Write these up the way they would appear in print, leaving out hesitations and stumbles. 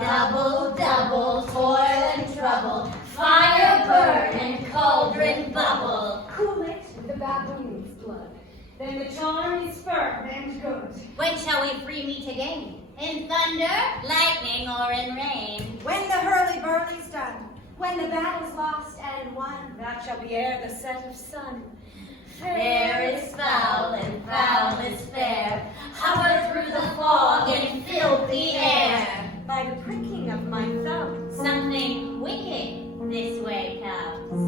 Double, double, toil and trouble, fire burn and cauldron bubble. Cool it with the baboon's blood. Then the charm is firm and good. When shall we free meet again? In thunder, lightning, or in rain? When the hurly-burly's done. When the battle's lost and won. That shall be ere the set of sun. Fair is foul and foul is fair. Hover through the fog and fill the air. By the pricking of my thumb. Something wicked this way comes.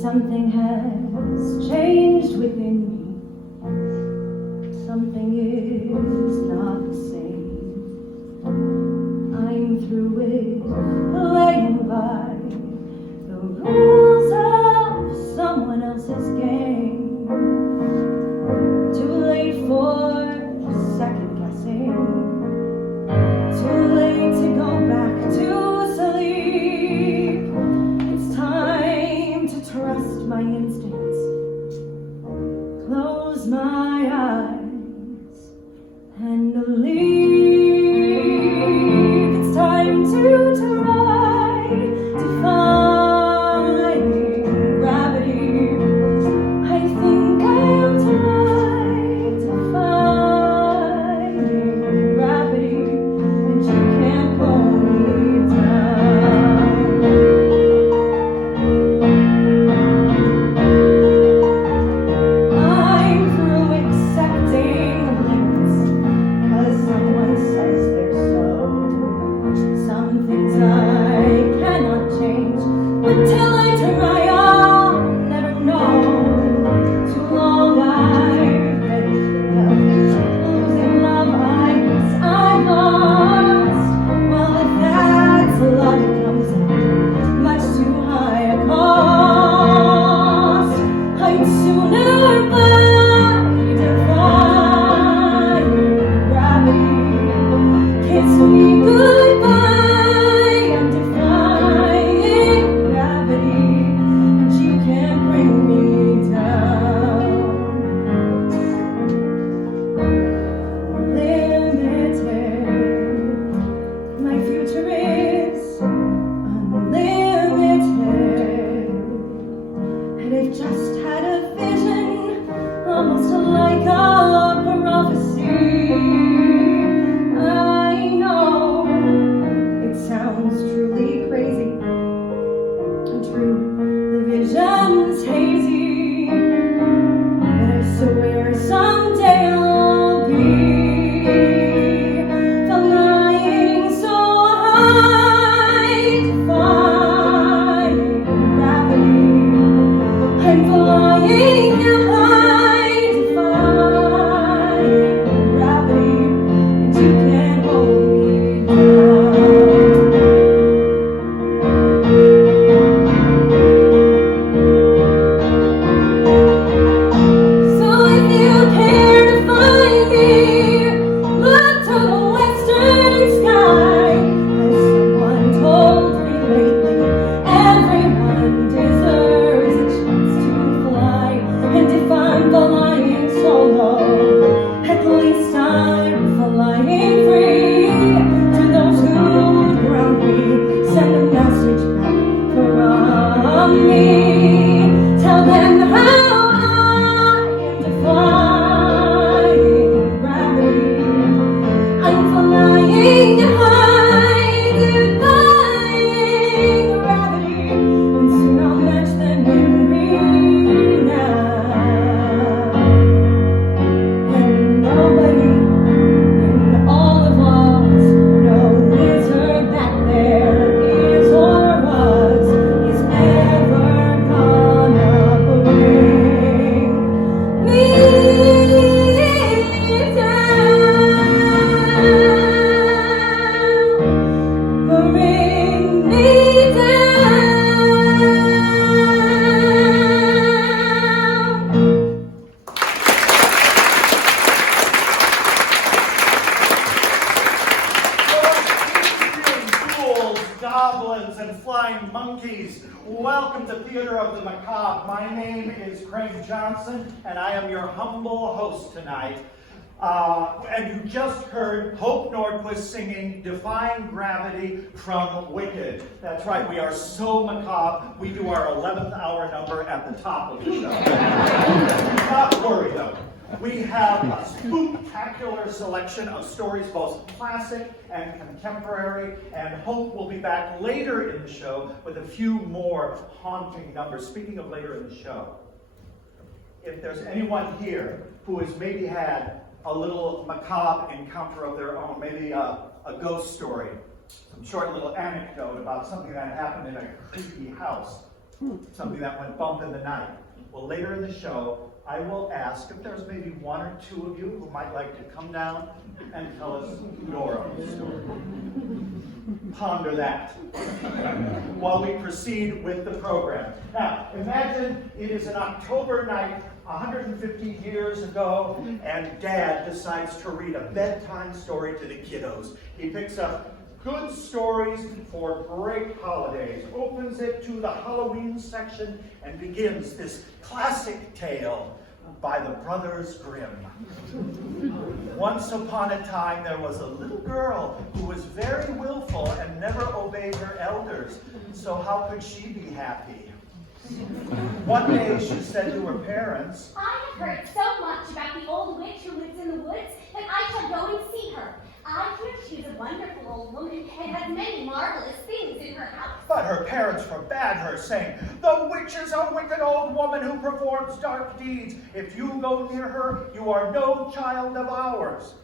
Something has changed within me. Something goblins and flying monkeys. Welcome to Theater of the Macabre. My name is Craig Johnson, and I am your humble host tonight. And you just heard Hope Nordquist singing Defying Gravity from Wicked. That's right, we are so macabre, we do our 11th hour number at the top of the show. Do not worry though. We have a spooktacular selection of stories, both classic and contemporary, and Hope will be back later in the show with a few more haunting numbers. Speaking of later in the show, if there's anyone here who has maybe had a little macabre encounter of their own, maybe a ghost story, some short little anecdote about something that happened in a creepy house, something that went bump in the night. Well, later in the show, I will ask if there's maybe one or two of you who might like to come down and tell us your own story. Ponder that while we proceed with the program. Now, imagine it is an October night 150 years ago, and Dad decides to read a bedtime story to the kiddos. He picks up Good Stories for Great Holidays, opens it to the Halloween section, and begins this classic tale by the Brothers Grimm. Once upon a time, there was a little girl who was very willful and never obeyed her elders. So how could she be happy? One day she said to her parents, I have heard so much about the old witch who lives in the woods that I shall go and see her. I hear she is a wonderful old woman and has many marvelous things in her house. But her parents forbade her, saying, the witch is a wicked old woman who performs dark deeds. If you go near her, you are no child of ours.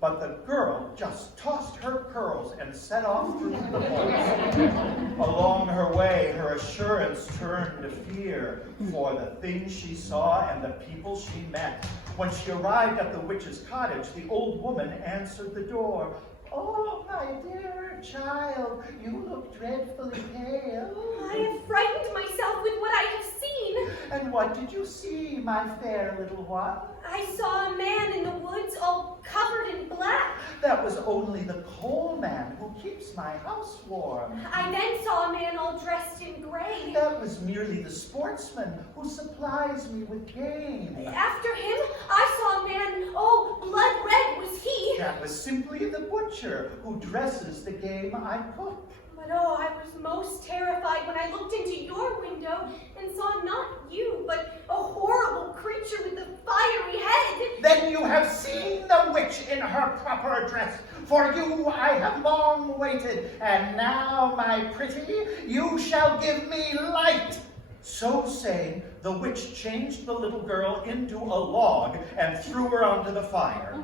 But the girl just tossed her curls and set off through the woods. Along her way, her assurance turned to fear for the things she saw and the people she met. When she arrived at the witch's cottage, the old woman answered the door. Oh, my dear child, you look dreadfully pale. I have frightened myself with what I have seen. And what did you see, my fair little one? I saw a man in the woods all covered in black. That was only the coal man who keeps my house warm. I then saw a man all dressed in gray. That was merely the sportsman who supplies me with game. After him, I saw a man, oh, blood red was he. That was simply the butcher who dresses the game I cook. But oh, I was most terrified when I looked into your window and saw not you, but a horrible creature with a fiery head. Then you have seen the witch in her proper dress. For you I have long waited, and now, my pretty, you shall give me light. So saying, the witch changed the little girl into a log and threw her onto the fire.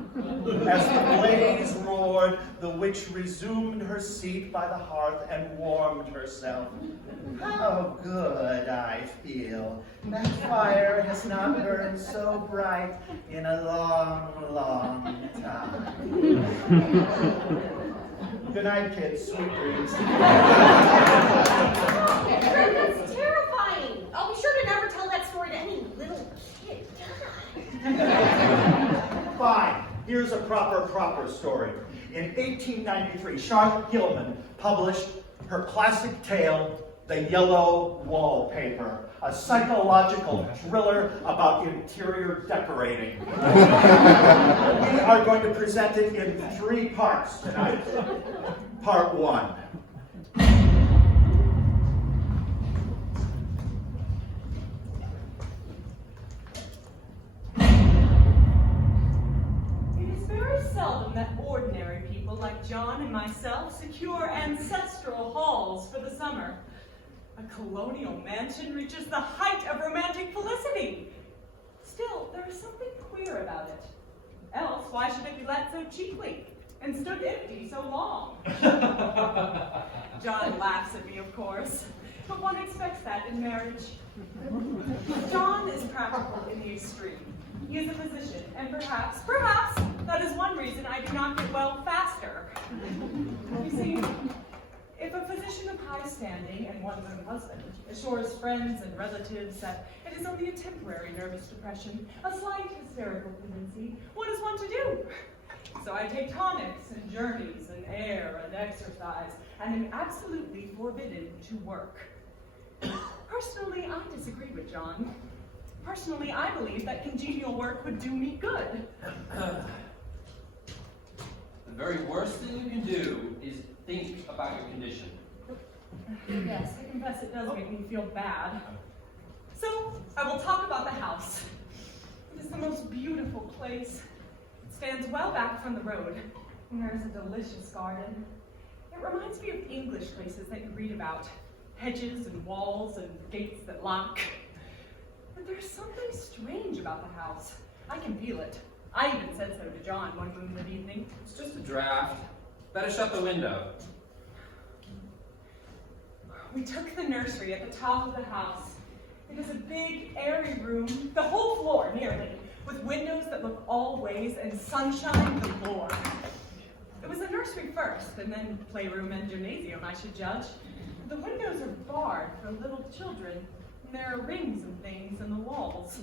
As the blaze roared, the witch resumed her seat by the hearth and warmed herself. How good I feel. That fire has not burned so bright in a long, long time. Good night, kids. Sweet dreams. That's terrifying. I'll be sure to never tell that story to any little kid. Fine. Here's a proper story. In 1893, Charlotte Gilman published her classic tale, The Yellow Wallpaper, a psychological thriller about interior decorating. We are going to present it in 3 parts tonight. Part 1. Seldom that ordinary people like John and myself secure ancestral halls for the summer. A colonial mansion reaches the height of romantic felicity. Still, there is something queer about it. Else, why should it be let so cheaply and stood empty so long? John laughs at me, of course, but one expects that in marriage. John is practical in the extreme. He is a physician, and perhaps, that is one reason I do not get well faster. You see, if a physician of high standing and one's own husband assures friends and relatives that it is only a temporary nervous depression, a slight hysterical tendency, what is one to do? So I take tonics and journeys and air and exercise, and am absolutely forbidden to work. Personally, I disagree with John. Personally, I believe that congenial work would do me good. The very worst thing you can do is think about your condition. Yes, I confess it does make me feel bad. So, I will talk about the house. It is the most beautiful place. It stands well back from the road, and there is a delicious garden. It reminds me of English places that you read about. Hedges and walls and gates that lock. But there's something strange about the house. I can feel it. I even said so to John one moonlit evening. It's just a draft. Better shut the window. We took the nursery at the top of the house. It is a big, airy room, the whole floor nearly, with windows that look all ways and sunshine galore. It was the nursery first, and then playroom and gymnasium, I should judge. The windows are barred for little children, and there are rings and things in the walls.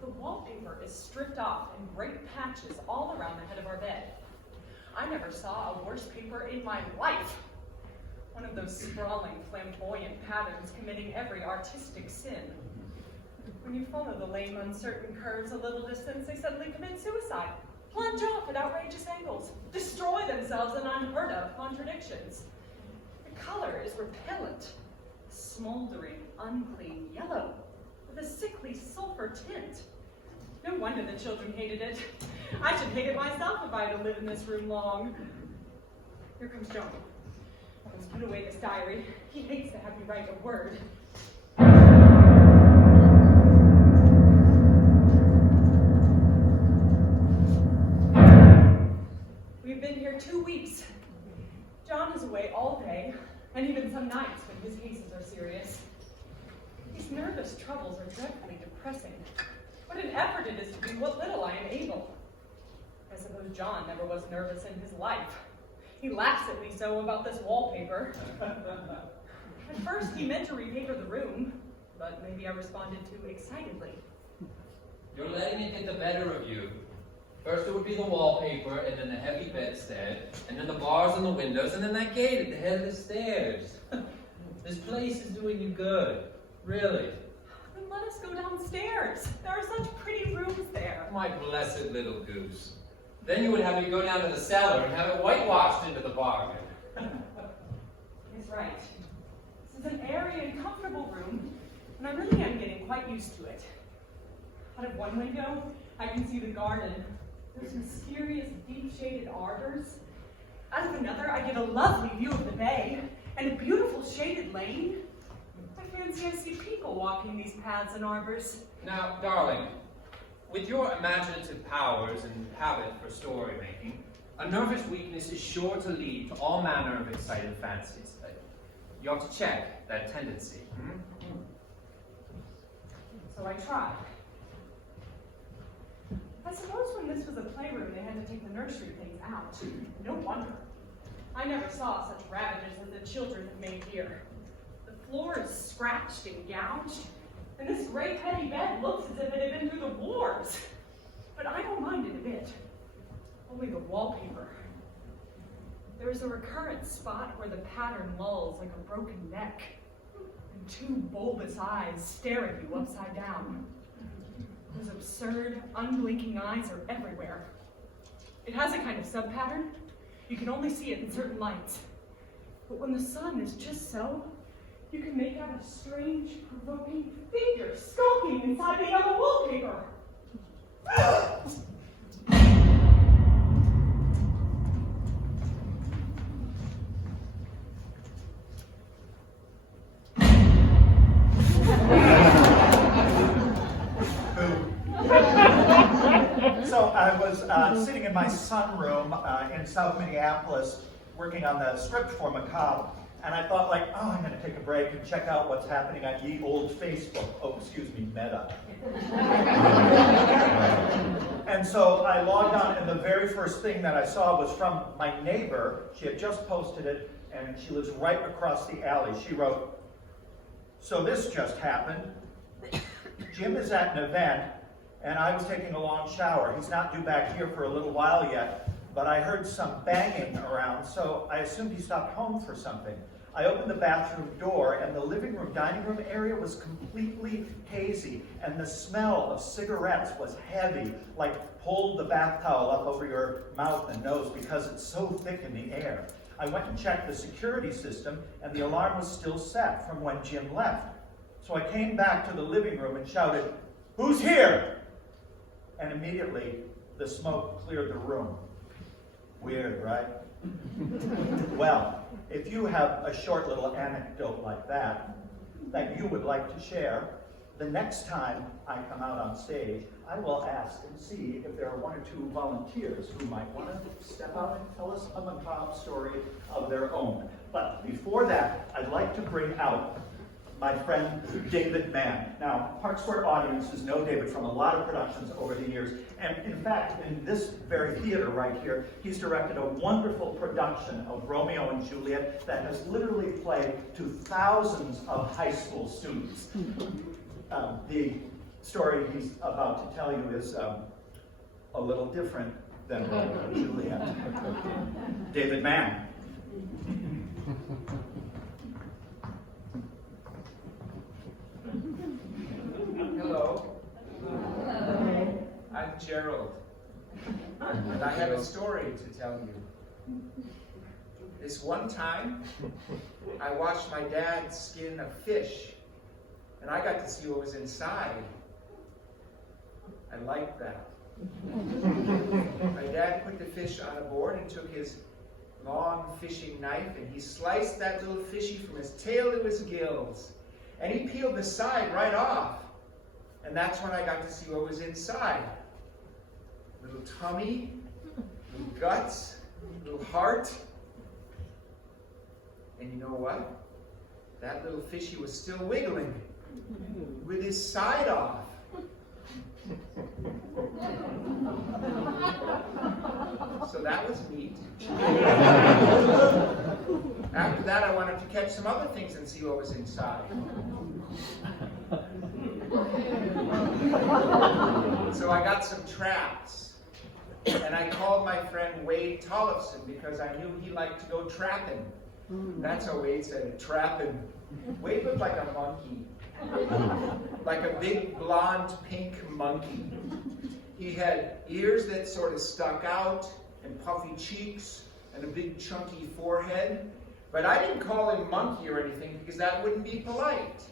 The wallpaper is stripped off in great patches all around the head of our bed. I never saw a worse paper in my life. One of those sprawling, flamboyant patterns committing every artistic sin. When you follow the lame, uncertain curves a little distance, they suddenly commit suicide, plunge off at outrageous angles, destroy themselves in unheard of contradictions. The color is repellent, smoldering, unclean yellow, with a sickly sulfur tint. No wonder the children hated it. I should hate it myself if I had to live in this room long. Here comes John. I must put away this diary. He hates to have me write a word. We've been here 2 weeks. John is away all day, and even some nights when his cases are serious. These nervous troubles are dreadfully depressing. What an effort it is to do what little I am able. I suppose John never was nervous in his life. He laughs at me so about this wallpaper. At first, he meant to repaper the room, but maybe I responded too excitedly. You're letting it get the better of you. First it would be the wallpaper, and then the heavy bedstead, and then the bars on the windows, and then that gate at the head of the stairs. This place is doing you good. Really. Then let us go downstairs. There are such pretty rooms there. My blessed little goose. Then you would have me go down to the cellar and have it whitewashed into the bargain. He's right. This is an airy and comfortable room, and I really am getting quite used to it. Out of one window, I can see the garden. There's mysterious, deep-shaded arbors. Out of another, I get a lovely view of the bay and a beautiful shaded lane. I fancy I see people walking these paths and arbors. Now, darling, with your imaginative powers and habit for story making, a nervous weakness is sure to lead to all manner of excited fancies. You ought to check that tendency. So I tried. I suppose when this was a playroom, they had to take the nursery things out. No wonder. I never saw such ravages as the children have made here. The floor is scratched and gouged, and this gray petty bed looks as if it had been through the wars. But I don't mind it a bit. Only the wallpaper. There is a recurrent spot where the pattern lulls like a broken neck, and two bulbous eyes stare at you upside down. Those absurd, unblinking eyes are everywhere. It has a kind of sub-pattern. You can only see it in certain lights. But when the sun is just so, you can make out a strange, provoking figure skulking inside the yellow wallpaper. So I was sitting in my sunroom in South Minneapolis working on the script for Macabre, and I thought like, oh, I'm gonna take a break and check out what's happening on ye old Facebook. Oh, excuse me, Meta. And so I logged on, and the very first thing that I saw was from my neighbor. She had just posted it, and she lives right across the alley. She wrote, "So this just happened. Jim is at an event, and I was taking a long shower. He's not due back here for a little while yet, but I heard some banging around, so I assumed he stopped home for something. I opened the bathroom door, and the living room, dining room area was completely hazy, and the smell of cigarettes was heavy, like pulled the bath towel up over your mouth and nose because it's so thick in the air. I went and checked the security system, and the alarm was still set from when Jim left. So I came back to the living room and shouted, "Who's here?" And immediately, the smoke cleared the room. Weird, right? Well, if you have a short little anecdote like that you would like to share, the next time I come out on stage, I will ask and see if there are one or two volunteers who might want to step out and tell us a macabre story of their own. But before that, I'd like to bring out my friend David Mann. Now, Park Square audiences know David from a lot of productions over the years, and in fact, in this very theater right here, he's directed a wonderful production of Romeo and Juliet that has literally played to thousands of high school students. The story he's about to tell you is a little different than Romeo and Juliet. David Mann. Hello. I'm Gerald, and I have a story to tell you. This one time, I watched my dad skin a fish, and I got to see what was inside. I liked that. My dad put the fish on a board and took his long fishing knife, and he sliced that little fishy from his tail to his gills. And he peeled the side right off. And that's when I got to see what was inside. Little tummy, little guts, little heart. And you know what? That little fishy was still wiggling with his side off. So that was neat. After that, I wanted to catch some other things and see what was inside. So I got some traps, and I called my friend Wade Tollefson because I knew he liked to go trapping. That's how Wade said it, trapping. Wade looked like a monkey, like a big blonde pink monkey. He had ears that sort of stuck out, and puffy cheeks, and a big chunky forehead. But I didn't call him monkey or anything because that wouldn't be polite.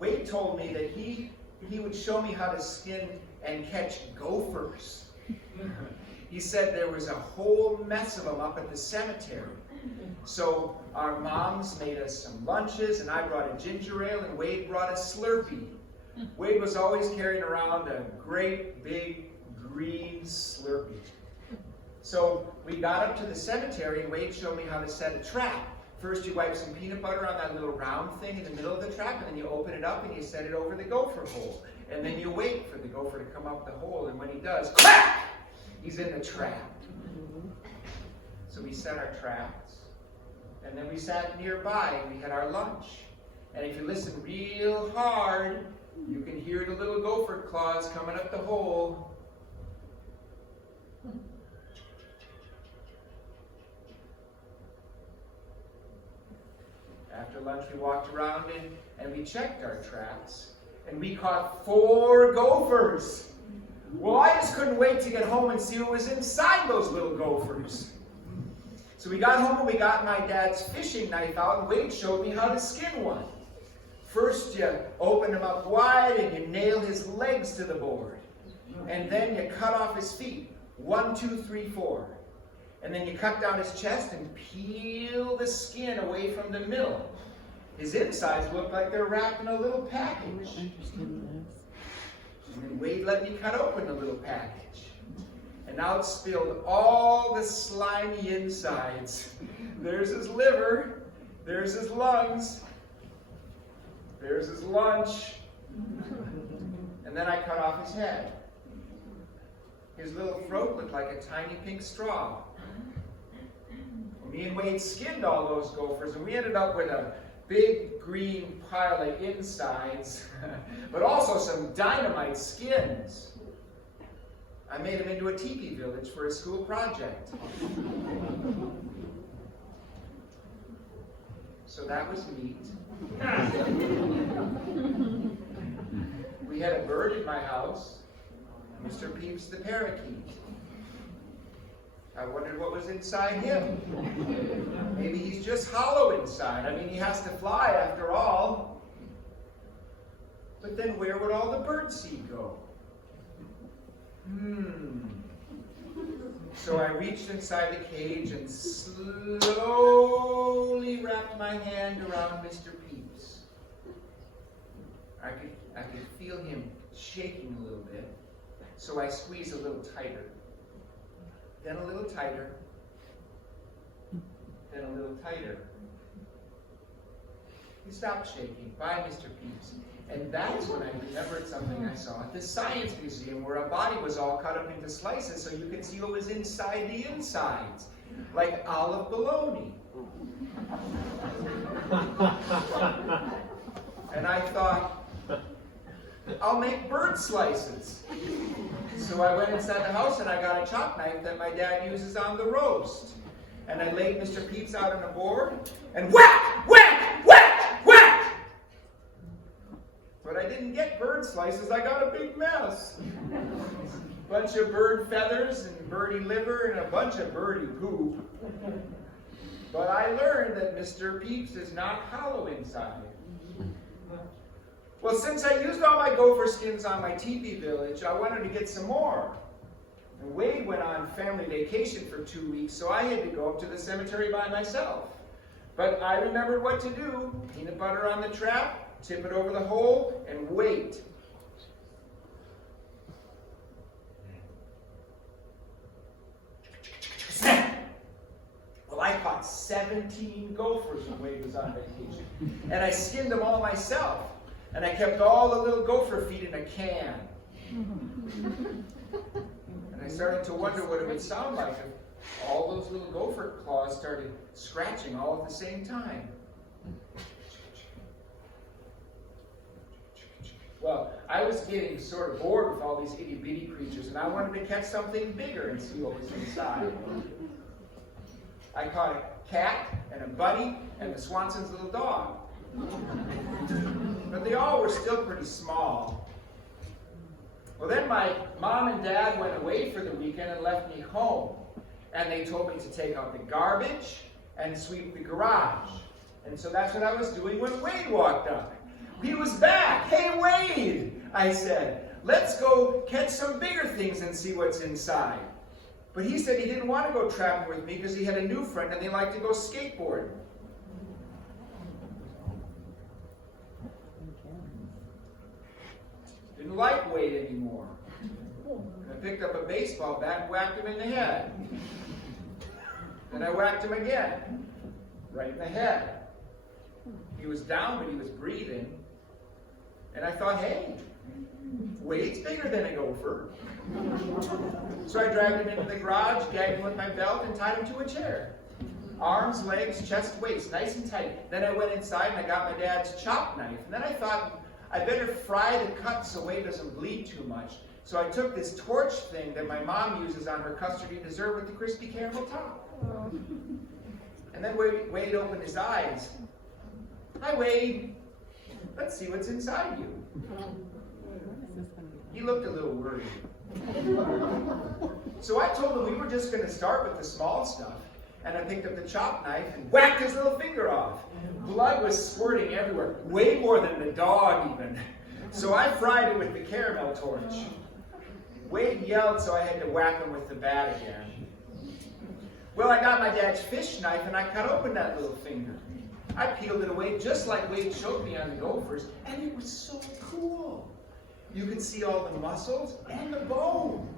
Wade told me that he would show me how to skin and catch gophers. He said there was a whole mess of them up at the cemetery. So our moms made us some lunches, and I brought a ginger ale, and Wade brought a Slurpee. Wade was always carrying around a great big green Slurpee. So we got up to the cemetery, and Wade showed me how to set a trap. First, you wipe some peanut butter on that little round thing in the middle of the trap, and then you open it up and you set it over the gopher hole. And then you wait for the gopher to come up the hole, and when he does, crack! He's in the trap. So we set our traps, and then we sat nearby and we had our lunch. And if you listen real hard, you can hear the little gopher claws coming up the hole. After lunch, we walked around and we checked our traps, and we caught 4 gophers. Well, I just couldn't wait to get home and see what was inside those little gophers. So we got home and we got my dad's fishing knife out, and Wade showed me how to skin one. First, you open him up wide and you nail his legs to the board. And then you cut off his feet. 1, 2, 3, 4. And then you cut down his chest and peel the skin away from the middle. His insides look like they're wrapped in a little package. And then Wade let me cut open the little package. And out spilled all the slimy insides. There's his liver. There's his lungs. There's his lunch. And then I cut off his head. His little throat looked like a tiny pink straw. Me and Wade skinned all those gophers, and we ended up with a big green pile of insides. but also some dynamite skins. I made them into a tepee village for a school project. So that was neat. We had a bird in my house, Mr. Pepys the parakeet. I wondered what was inside him. Maybe he's just hollow inside. I mean, he has to fly after all. But then where would all the birdseed go? So I reached inside the cage and slowly wrapped my hand around Mr. Pepys. I could feel him shaking a little bit, so I squeezed a little tighter. Then a little tighter. Then a little tighter. He stopped shaking. Bye, Mr. Pepys. And that's when I remembered something I saw at the Science Museum, where a body was all cut up into slices so you could see what was inside the insides, like olive bologna. And I thought, I'll make bird slices. So I went inside the house and I got a chop knife that my dad uses on the roast. And I laid Mr. Pepys out on a board and whack, whack, whack, whack! But I didn't get bird slices, I got a big mess. Bunch of bird feathers and birdie liver and a bunch of birdie poop. But I learned that Mr. Pepys is not hollow inside. Well, since I used all my gopher skins on my teepee village, I wanted to get some more. And Wade went on family vacation for 2 weeks, so I had to go up to the cemetery by myself. But I remembered what to do. Peanut butter on the trap, tip it over the hole, and wait. Well, I caught 17 gophers when Wade was on vacation. And I skinned them all myself. And I kept all the little gopher feet in a can. And I started to wonder what it would sound like if all those little gopher claws started scratching all at the same time. Well, I was getting sort of bored with all these itty-bitty creatures, and I wanted to catch something bigger and see what was inside. I caught a cat and a bunny and the Swanson's little dog. But they all were still pretty small. Well, then my mom and dad went away for the weekend and left me home. And they told me to take out the garbage and sweep the garage. And so that's what I was doing when Wade walked up. He was back. Hey, Wade, I said, let's go catch some bigger things and see what's inside. But he said he didn't want to go trapping with me because he had a new friend and they liked to go skateboarding. Didn't like Wade anymore. And I picked up a baseball bat and whacked him in the head. Then I whacked him again, right in the head. He was down, but he was breathing. And I thought, hey, Wade's bigger than a gopher. So I dragged him into the garage, gagged him with my belt, and tied him to a chair. Arms, legs, chest, waist, nice and tight. Then I went inside and I got my dad's chop knife. And then I thought, I better fry the cut so Wade doesn't bleed too much. So I took this torch thing that my mom uses on her custardy dessert with the crispy caramel top. And then Wade opened his eyes. Hi, Wade. Let's see what's inside you. He looked a little worried. So I told him we were just going to start with the small stuff. And I picked up the chop knife and whacked his little finger off. Blood was squirting everywhere, way more than the dog even. So I fried it with the caramel torch. Wade yelled, so I had to whack him with the bat again. Well, I got my dad's fish knife and I cut open that little finger. I peeled it away just like Wade showed me on the gophers, and it was so cool. You could see all the muscles and the bone.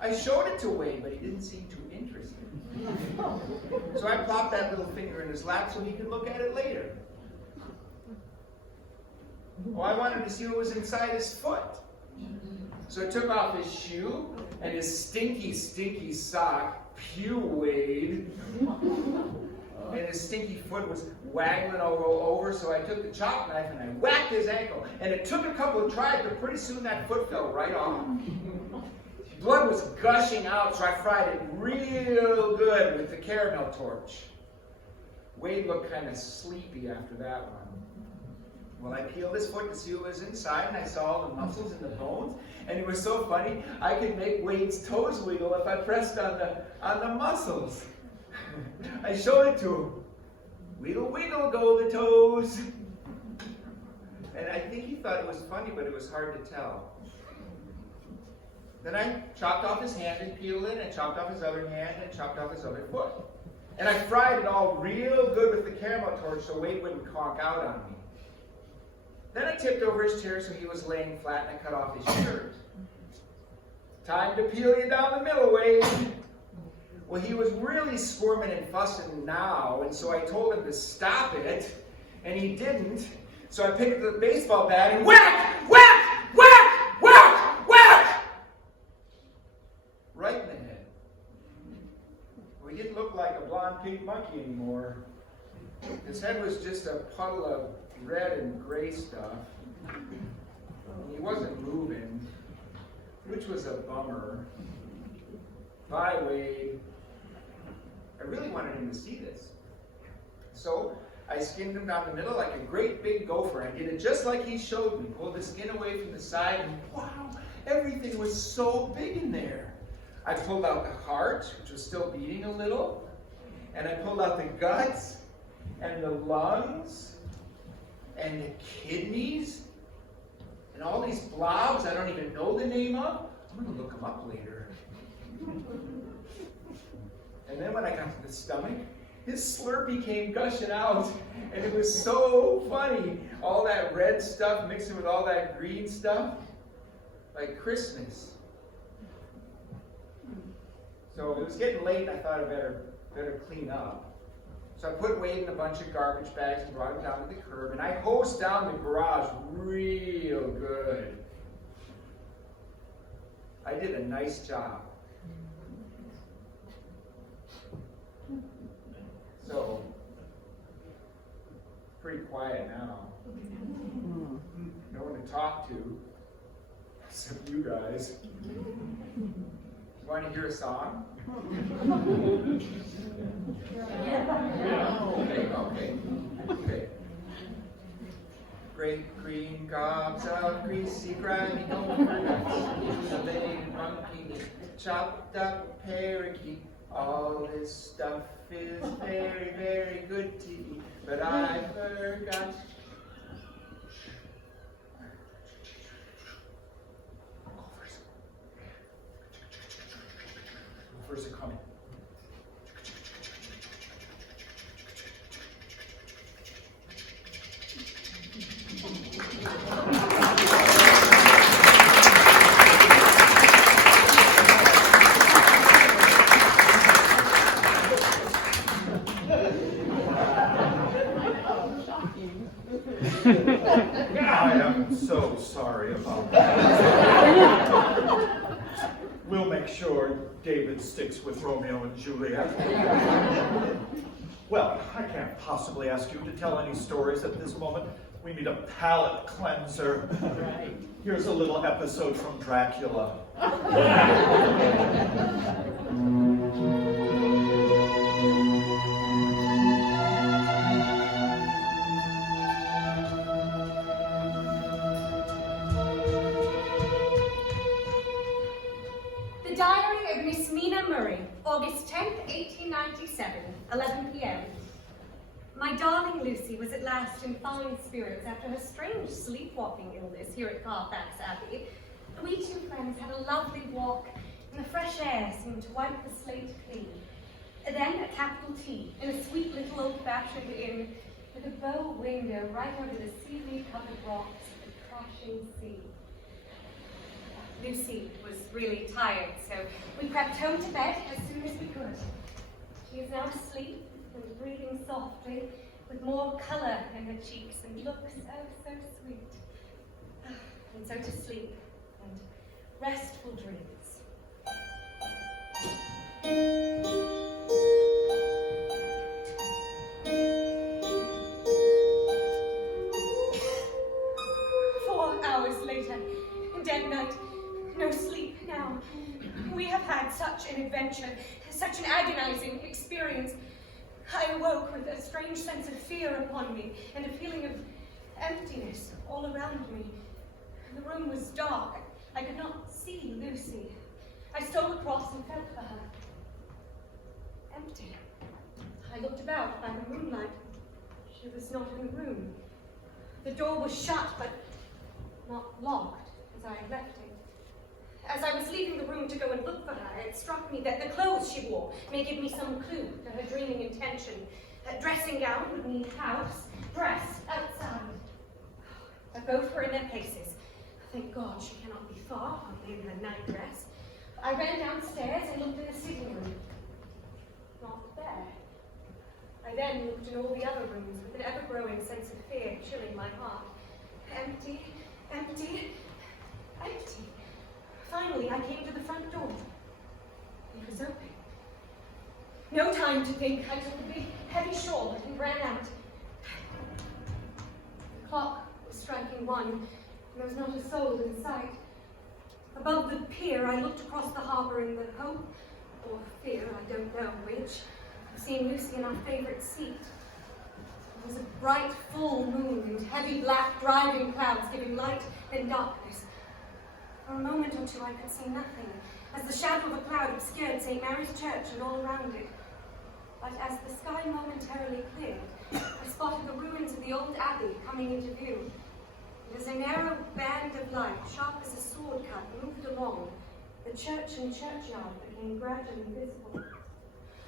I showed it to Wade, but he didn't seem too interested. So I plopped that little finger in his lap so he could look at it later. Well, I wanted to see what was inside his foot. So I took off his shoe and his stinky, stinky sock. Pew, Wade. and his stinky foot was waggling all over, so I took the chop knife and I whacked his ankle. And it took a couple of tries, but pretty soon that foot fell right off. Blood was gushing out, so I fried it real good with the caramel torch. Wade looked kind of sleepy after that one. Well, I peeled his foot to see what was inside, and I saw all the muscles and the bones. And it was so funny, I could make Wade's toes wiggle if I pressed on the muscles. I showed it to him. Wiggle, wiggle, go the toes. And I think he thought it was funny, but it was hard to tell. Then I chopped off his hand and peeled it, and chopped off his other hand and chopped off his other foot. And I fried it all real good with the caramel torch so Wade wouldn't conk out on me. Then I tipped over his chair so he was laying flat, and I cut off his shirt. Time to peel you down the middle, Wade. Well, he was really squirming and fussing now, and so I told him to stop it, and he didn't. So I picked up the baseball bat and whack, whack, whack, whack, whack! Right in the head. Well, he didn't look like a blonde pink monkey anymore. His head was just a puddle of red and gray stuff. He wasn't moving, which was a bummer. Bye, Wade. I really wanted him to see this. So I skinned him down the middle like a great big gopher. I did it just like he showed me. Pulled the skin away from the side, and wow, everything was so big in there. I pulled out the heart, which was still beating a little, and I pulled out the guts, and the lungs, and the kidneys, and all these blobs I don't even know the name of. I'm going to look them up later. And then when I got to the stomach, his Slurpee came gushing out, and it was so funny. All that red stuff mixing with all that green stuff, like Christmas. So it was getting late, and I thought I better clean up. So I put Wade in a bunch of garbage bags and brought him down to the curb, and I hosed down the garage real good. I did a nice job. So, pretty quiet now. No one to talk to, except you guys. You want to hear a song? Okay. Great green gobs of greasy, grimy coconuts, a big monkey, chopped up parakeet. All this stuff is very, very good to eat, but I forgot. First a comment. I am so sorry about that. We'll make sure David sticks with Romeo and Juliet. Well, I can't possibly ask you to tell any stories at this moment. We need a palate cleanser. Right. Here's a little episode from Dracula. The Diary of Miss Mina Murray, August 10th, 1897, 11 p.m. My darling Lucy was at last in fine spirits after her strange sleepwalking illness here at Carfax Abbey. We two friends had a lovely walk, and the fresh air seemed to wipe the slate clean. Then a capital tea in a sweet little old-fashioned inn with a bow window right over the seaweed-covered rocks of the crashing sea. Lucy was really tired, so we crept home to bed as soon as we could. She is now asleep and breathing softly, with more colour in her cheeks and looks so sweet. And so to sleep and restful dreams. condemned night. No sleep now. We have had such an adventure, such an agonizing experience. I awoke with a strange sense of fear upon me and a feeling of emptiness all around me. The room was dark. I could not see Lucy. I stole across and felt for her. Empty. I looked about by the moonlight. She was not in the room. The door was shut, but not locked, as I had left it. As I was leaving the room to go and look for her, it struck me that the clothes she wore may give me some clue to her dreaming intention. A dressing gown would mean house, dress, outside. But both were in their places. Thank God she cannot be far from in her night dress. I ran downstairs and looked in the sitting room. Not there. I then looked in all the other rooms with an ever-growing sense of fear chilling my heart. Empty, empty, empty. Finally, I came to the front door. It was open. No time to think. I took a big, heavy shawl and ran out. The clock was striking 1, and there was not a soul in sight. Above the pier, I looked across the harbour in the hope, or fear, I don't know which, of seeing Lucy in our favourite seat. It was a bright, full moon and heavy black driving clouds giving light and darkness. For a moment or two I could see nothing, as the shadow of a cloud obscured St. Mary's Church and all around it. But as the sky momentarily cleared, I spotted the ruins of the old abbey coming into view. And as a narrow band of light, sharp as a sword cut, moved along, the church and churchyard became gradually visible.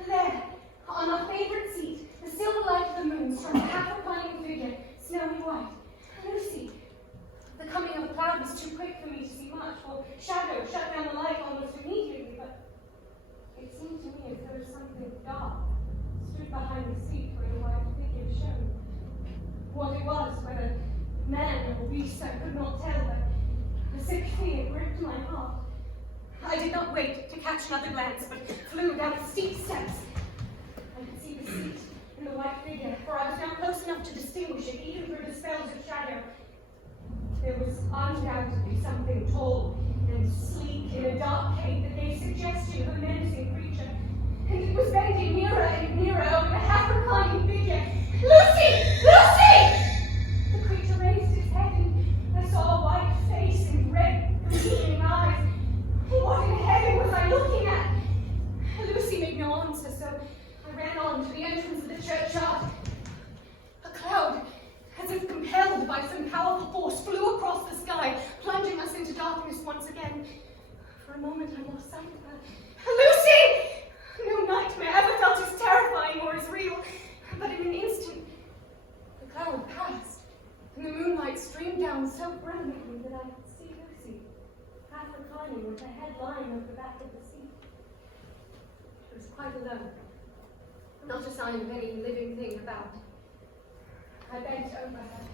There, on our favourite seat, the silver light of the moon struck a half-reclining figure, snowy white. Lucy! The coming of a cloud was too quick for me to see much, for shadow shut down the light almost immediately, but it seemed to me as though something dark stood behind the seat where the white figure shone. What it was, whether man or beast, I could not tell, but a sick fear gripped my heart. I did not wait to catch another glance, but flew down the steep steps. I could see the seat and the white figure, for I was now close enough to distinguish it, even through the spells of shadow. There was undoubtedly something tall and sleek in a dark cape that gave suggestion of a menacing creature, and it was bending nearer and nearer over the half-reclining figure. Lucy! Lucy! The creature raised its head, and I saw a white face and red, gleaming eyes. What in heaven was I looking at? Lucy made no answer, so I ran on to the entrance of the churchyard. A cloud, as if compelled by some powerful force, flew across the sky, plunging us into darkness once again. For a moment I lost sight of her. Lucy! No nightmare ever felt as terrifying or as real, but in an instant the cloud passed, and the moonlight streamed down so brilliantly that I could see Lucy, half reclining with her head lying over the back of the seat. She was quite alone, not a sign of any living thing about. I bent over her.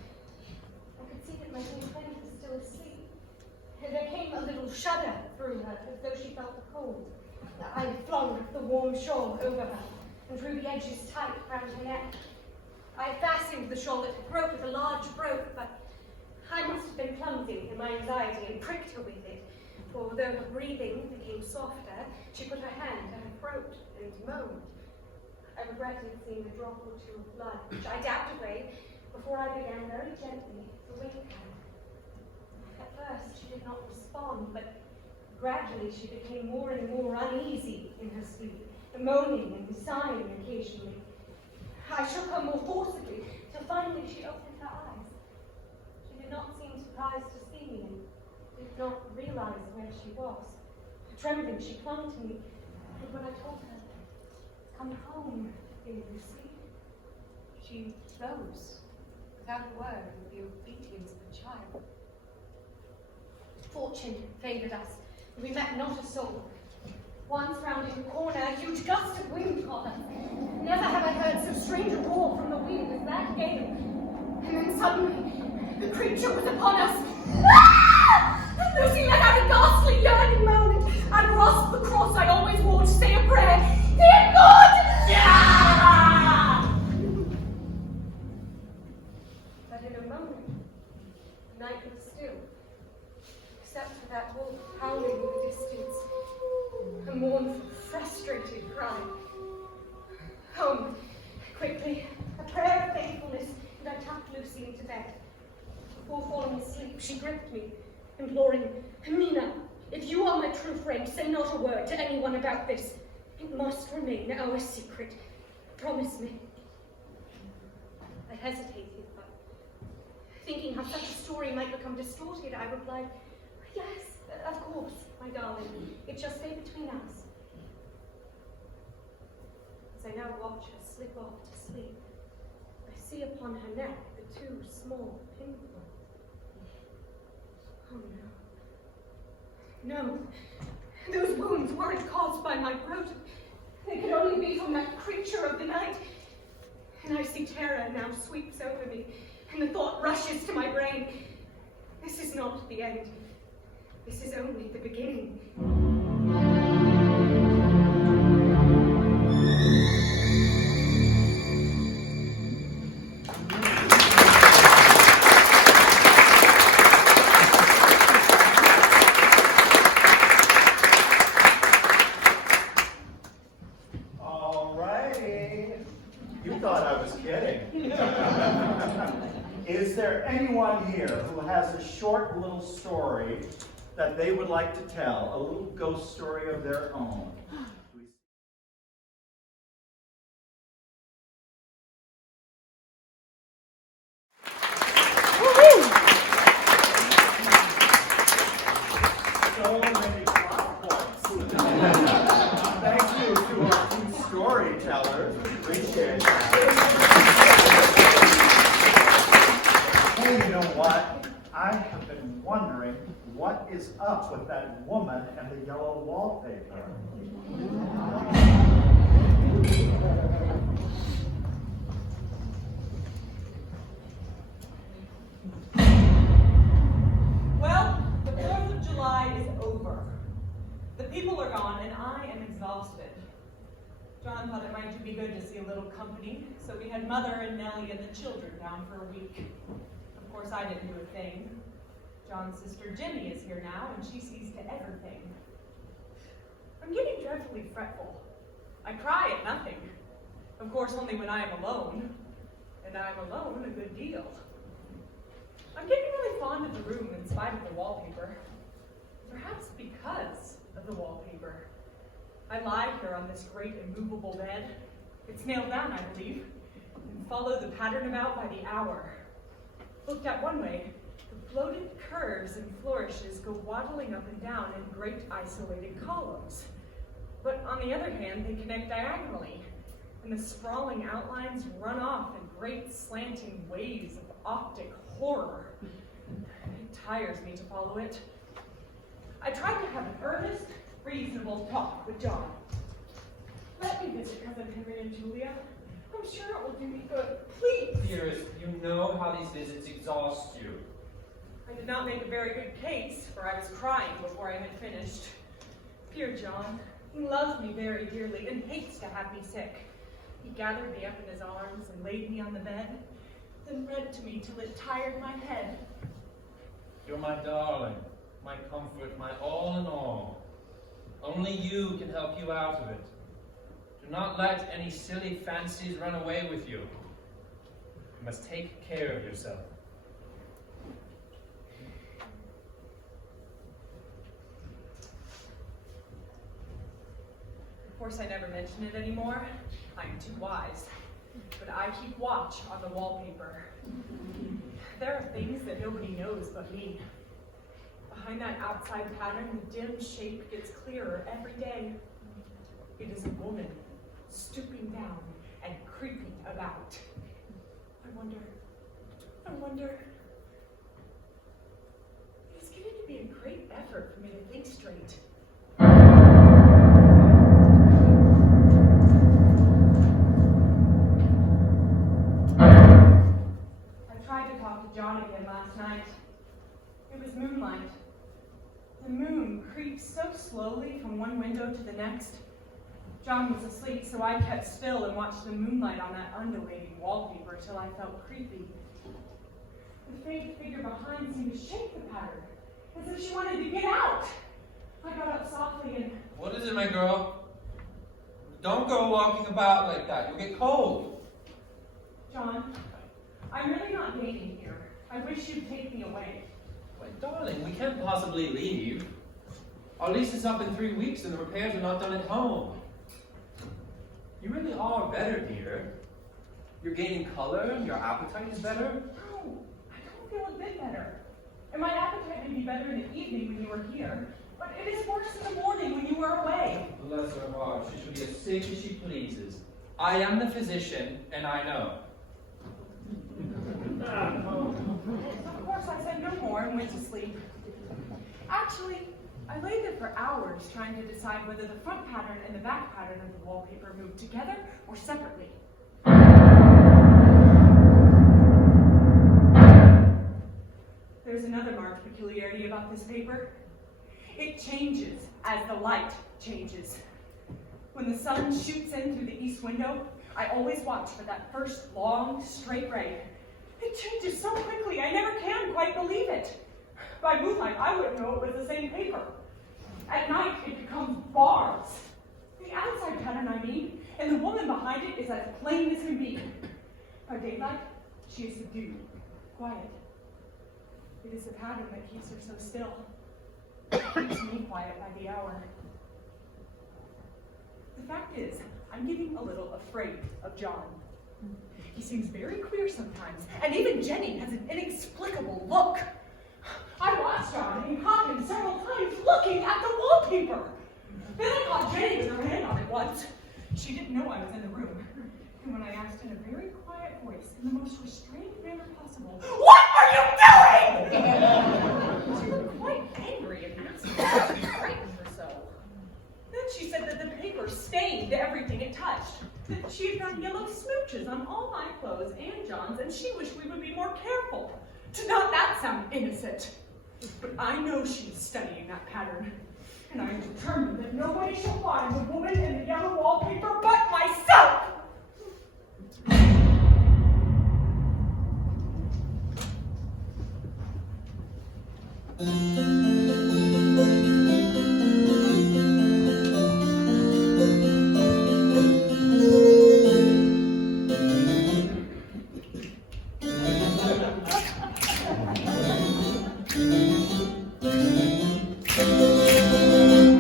I could see that my dear friend was still asleep. And there came a little shudder through her, as though she felt the cold. I flung the warm shawl over her and drew the edges tight round her neck. I fastened the shawl at her throat with a large rope, but I must have been clumsy in my anxiety and pricked her with it, for though her breathing became softer, she put her hand to her throat and moaned. I regretted seeing a drop or two of blood, which I dabbed away before I began very gently to wake her. At first she did not respond, but gradually she became more and more uneasy in her sleep, moaning and sighing occasionally. I shook her more forcibly, till finally she opened her eyes. She did not seem surprised to see me, and did not realize where she was. Trembling, she clung to me, and when I told her, "Come home, dear Lucy," she rose, without a word, with the obedience of a child. Fortune favoured us. We met not a soul. Once rounding a corner, a huge gust of wind caught us. Never have I heard so strange a roar from the wind as that gale. And then suddenly, the creature was upon us. Ah! Lucy let out a ghastly, yearning moan, and grasped the cross I always wore to say a prayer. Dear God! Ah! But in a moment, the night was still, except she gripped me, imploring, Mina, if you are my true friend, say not a word to anyone about this. It must remain our secret. Promise me. I hesitated, but thinking how such a story might become distorted, I replied, yes, of course, my darling. It just stay between us. As I now watch her slip off to sleep, I see upon her neck the 2 small pinpoints. Oh no. No, those wounds weren't caused by my throat. They could only be from that creature of the night. And I see terror now sweeps over me, and the thought rushes to my brain. This is not the end. This is only the beginning. Is there anyone here who has a short little story that they would like to tell, a little ghost story of their own? So many plot points. Thank you to our 2 storytellers. Appreciate that. Hey, you know what? I have been wondering what is up with that woman and the yellow wallpaper. Well, the 4th of July is over. The people are gone, and I am exhausted. John thought it might be good to see a little company, so we had Mother and Nellie and the children down for a week. Of course, I didn't do a thing. John's sister Jenny is here now, and she sees to everything. I'm getting dreadfully fretful. I cry at nothing. Of course, only when I am alone. And I am alone a good deal. I'm getting really fond of the room in spite of the wallpaper. Perhaps because of the wallpaper. I lie here on this great immovable bed. It's nailed down, I believe, and follow the pattern about by the hour. Looked at one way, the floated curves and flourishes go waddling up and down in great isolated columns. But on the other hand, they connect diagonally, and the sprawling outlines run off in great slanting waves of optic horror. It tires me to follow it. I tried to have an earnest, reasonable talk with John. Let me visit Cousin Henry and Julia. I'm sure it will do me good. Please! Dearest, you know how these visits exhaust you. I did not make a very good case, for I was crying before I had finished. Dear John, he loves me very dearly and hates to have me sick. He gathered me up in his arms and laid me on the bed, then read to me till it tired my head. You're my darling, my comfort, my all in all. Only you can help you out of it. Do not let any silly fancies run away with you. You must take care of yourself. Of course, I never mention it anymore. I am too wise. But I keep watch on the wallpaper. There are things that nobody knows but me. Behind that outside pattern, the dim shape gets clearer every day. It is a woman stooping down and creeping about. I wonder. It's getting to be a great effort for me to think straight. I tried to talk to John again last night. It was moonlight. The moon creeps so slowly from one window to the next. John was asleep, so I kept still and watched the moonlight on that undulating wallpaper till I felt creepy. The faint figure behind seemed to shake the pattern, as if she wanted to get out. I got up softly and... What is it, my girl? Don't go walking about like that. You'll get cold. John, I'm really not dating here. I wish you'd take me away. Darling, we can't possibly leave. Our lease is up in 3 weeks and the repairs are not done at home. You really are better, dear. You're gaining color and your appetite is better. No, I don't feel a bit better. And my appetite may be better in the evening when you are here, but it is worse in the morning when you are away. Bless her heart, she should be as sick as she pleases. I am the physician, and I know. Of course, I said no more and went to sleep. Actually, I lay there for hours trying to decide whether the front pattern and the back pattern of the wallpaper moved together or separately. There's another marked peculiarity about this paper. It changes as the light changes. When the sun shoots in through the east window, I always watch for that first long, straight ray. It changes so quickly, I never can quite believe it. By moonlight, I wouldn't know it was the same paper. At night, it becomes bars. The outside pattern, I mean, and the woman behind it is as plain as can be. By daylight, she is subdued, quiet. It is the pattern that keeps her so still. It keeps me quiet by the hour. The fact is, I'm getting a little afraid of John. He seems very queer sometimes, and even Jenny has an inexplicable look. I watched John and caught him several times looking at the wallpaper. Then I caught Jenny with her hand on it once. She didn't know I was in the room. And when I asked in a very quiet voice, in the most restrained manner possible, "What are you doing?" She was quite angry and asked me why she frightened her so. Then she said that the paper stained everything it touched. That she had found yellow smooches on all my clothes and John's, and she wished we would be more careful. Did not that sound innocent? But I know she's studying that pattern, and I am determined that nobody shall find the woman in the yellow wallpaper but myself!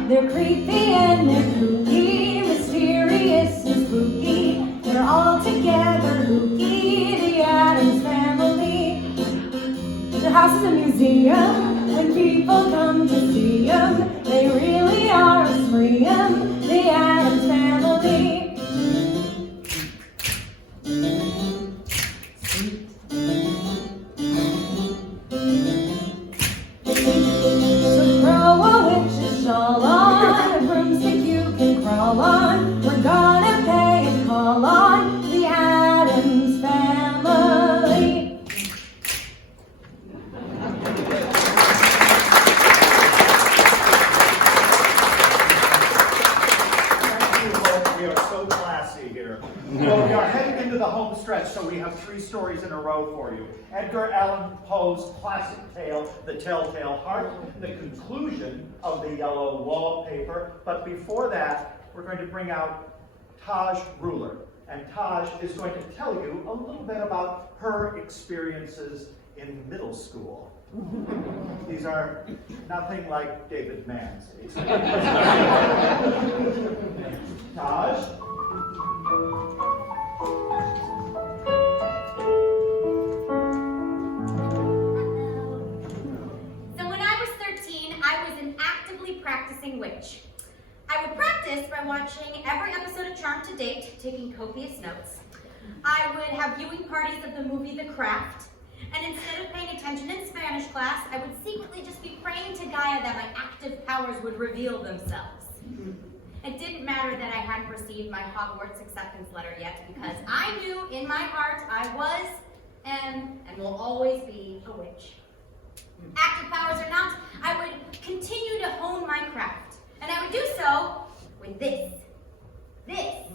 They're creepy and they're kooky, mysterious and spooky. They're all together hooky, the Addams Family. Their house is a museum, when people come to see them, they really are a scream, the Addams Family. So throw a witch's shawl on, a broomstick you can crawl on. We're gonna pay a call on the Addams Family. We are so classy here. Well, we are heading into the home stretch, so we have 3 stories in a row for you. Edgar Allan Poe's classic tale, The Telltale Heart, the conclusion of The Yellow Wallpaper. But before that, we're going to bring out Taj Ruler. And Taj is going to tell you a little bit about her experiences in middle school. These are nothing like David Mann's experiences. Taj? So when I was 13, I was an actively practicing witch. I would practice by watching every episode of Charmed to date, taking copious notes. I would have viewing parties of the movie The Craft, and instead of paying attention in Spanish class, I would secretly just be praying to Gaia that my active powers would reveal themselves. It didn't matter that I hadn't received my Hogwarts acceptance letter yet, because I knew in my heart I was, and will always be, a witch. Active powers or not, I would continue to hone my craft, and I would do so with this. This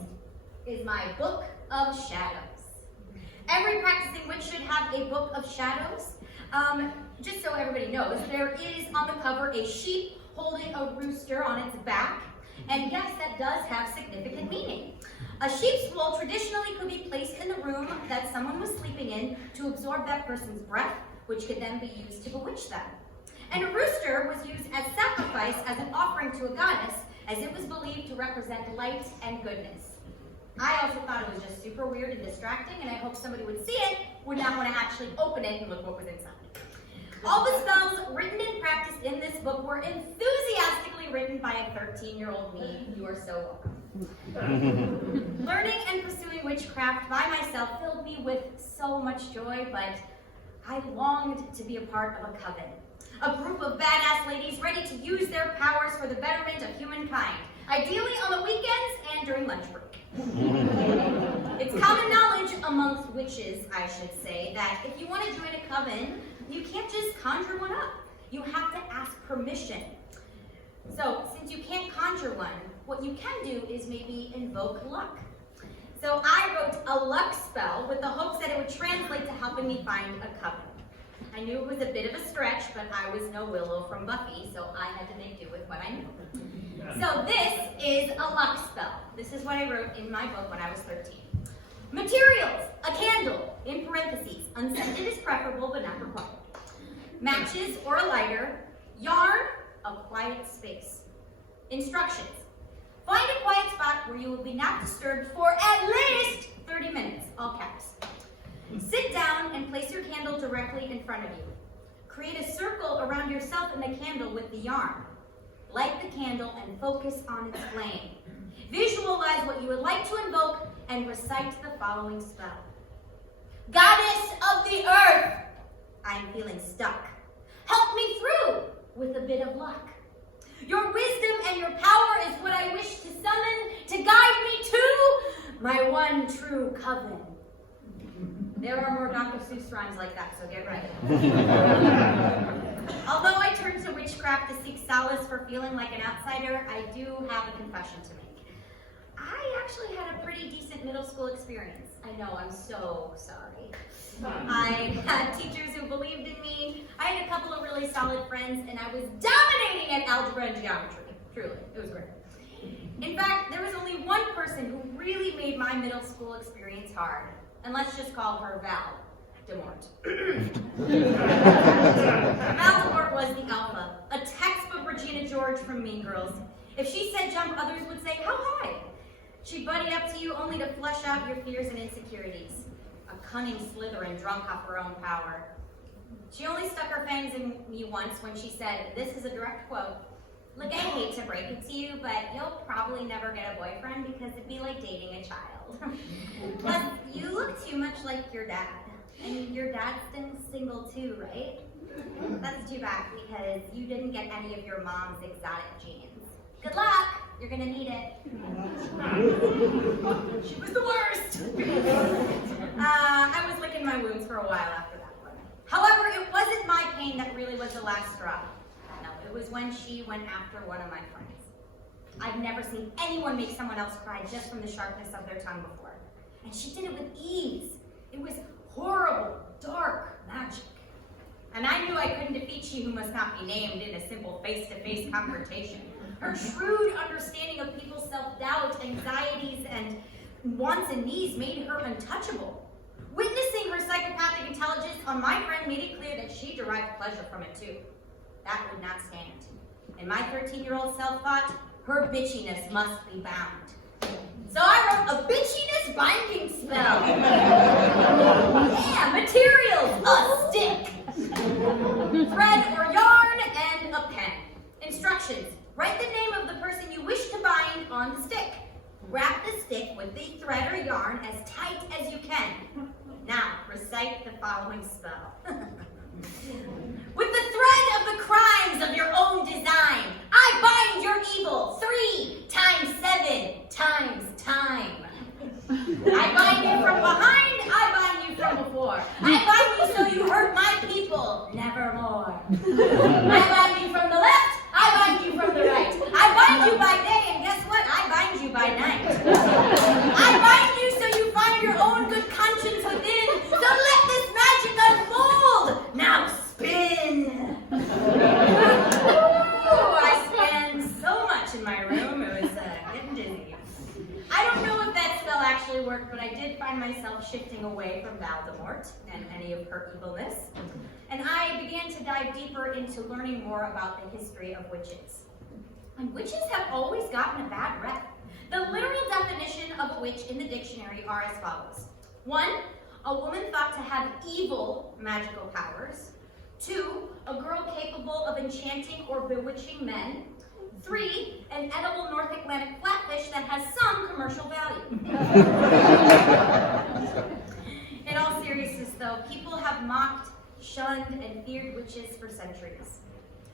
is my Book of Shadows. Every practicing witch should have a Book of Shadows. Just so everybody knows, there is on the cover a sheep holding a rooster on its back. And yes, that does have significant meaning. A sheep's wool traditionally could be placed in the room that someone was sleeping in to absorb that person's breath, which could then be used to bewitch them. and a rooster was used as sacrifice as an offering to a goddess, as it was believed to represent light and goodness. I also thought it was just super weird and distracting, and I hoped somebody would see it, would not want to actually open it and look what was inside. All the spells written and practiced in this book were enthusiastically written by a 13-year-old me. You are so welcome. Learning and pursuing witchcraft by myself filled me with so much joy, but I longed to be a part of a coven. A group of badass ladies ready to use their powers for the betterment of humankind, ideally on the weekends and during lunch break. It's common knowledge amongst witches, I should say, that if you want to join a coven, you can't just conjure one up. You have to ask permission. So, since you can't conjure one, what you can do is maybe invoke luck. So I wrote a luck spell with the hopes that it would translate to helping me find a coven. I knew it was a bit of a stretch, but I was no Willow from Buffy, so I had to make do with what I knew. So this is a luck spell. This is what I wrote in my book when I was 13. Materials: a candle, in parentheses, unscented is preferable but not required. Matches or a lighter. Yarn, a quiet space. Instructions: find a quiet spot where you will be not disturbed for at least 30 minutes, all caps. Sit down and place your candle directly in front of you. Create a circle around yourself and the candle with the yarn. Light the candle and focus on its flame. Visualize what you would like to invoke and recite the following spell. Goddess of the earth, I'm feeling stuck. Help me through with a bit of luck. Your wisdom and your power is what I wish to summon to guide me to my one true coven. There are more Dr. Seuss rhymes like that, so get ready. Although I turned to witchcraft to seek solace for feeling like an outsider, I do have a confession to make. I actually had a pretty decent middle school experience. I know, I'm so sorry. I had teachers who believed in me. I had a couple of really solid friends, and I was dominating at algebra and geometry. Truly, it was great. In fact, there was only one person who really made my middle school experience hard. And let's just call her Val DeMort. Val DeMort was the alpha, a textbook Regina George from Mean Girls. If she said jump, others would say, how high? She'd buddy up to you only to flesh out your fears and insecurities. A cunning Slytherin drunk off her own power. She only stuck her fangs in me once when she said, this is a direct quote, look, I hate to break it to you, but you'll probably never get a boyfriend because it'd be like dating a child. Plus, you look too much like your dad. And your dad's been single too, right? That's too bad because you didn't get any of your mom's exotic genes. Good luck! You're gonna need it. She was the worst! I was licking my wounds for a while after that one. However, it wasn't my pain that really was the last straw. No, it was when she went after one of my friends. I've never seen anyone make someone else cry just from the sharpness of their tongue before. And she did it with ease. It was horrible, dark magic. And I knew I couldn't defeat she who must not be named in a simple face-to-face confrontation. Her shrewd understanding of people's self-doubt, anxieties, and wants and needs made her untouchable. Witnessing her psychopathic intelligence on my friend made it clear that she derived pleasure from it too. That would not stand. And my 13-year-old self thought, her bitchiness must be bound. So I wrote a bitchiness binding spell. Yeah, materials, a stick. Thread or yarn and a pen. Instructions, write the name of the person you wish to bind on the stick. Wrap the stick with the thread or yarn as tight as you can. Now, recite the following spell. With the thread of the crimes of your own design, I bind your evil 3 times 7 times time. I bind you from behind, I bind you from before. I bind you so you hurt my people nevermore. I bind you from the left, I bind you from the right. I bind you by day, and guess what? I bind you by night. I bind you so you find your own good conscience within. So let this magic unfold. Now spin. myself shifting away from Voldemort and any of her evilness, and I began to dive deeper into learning more about the history of witches. And witches have always gotten a bad rep. The literal definition of a witch in the dictionary are as follows. 1, a woman thought to have evil magical powers. 2, a girl capable of enchanting or bewitching men. 3, an edible North Atlantic flatfish that has some commercial value. In all seriousness, though, people have mocked, shunned, and feared witches for centuries.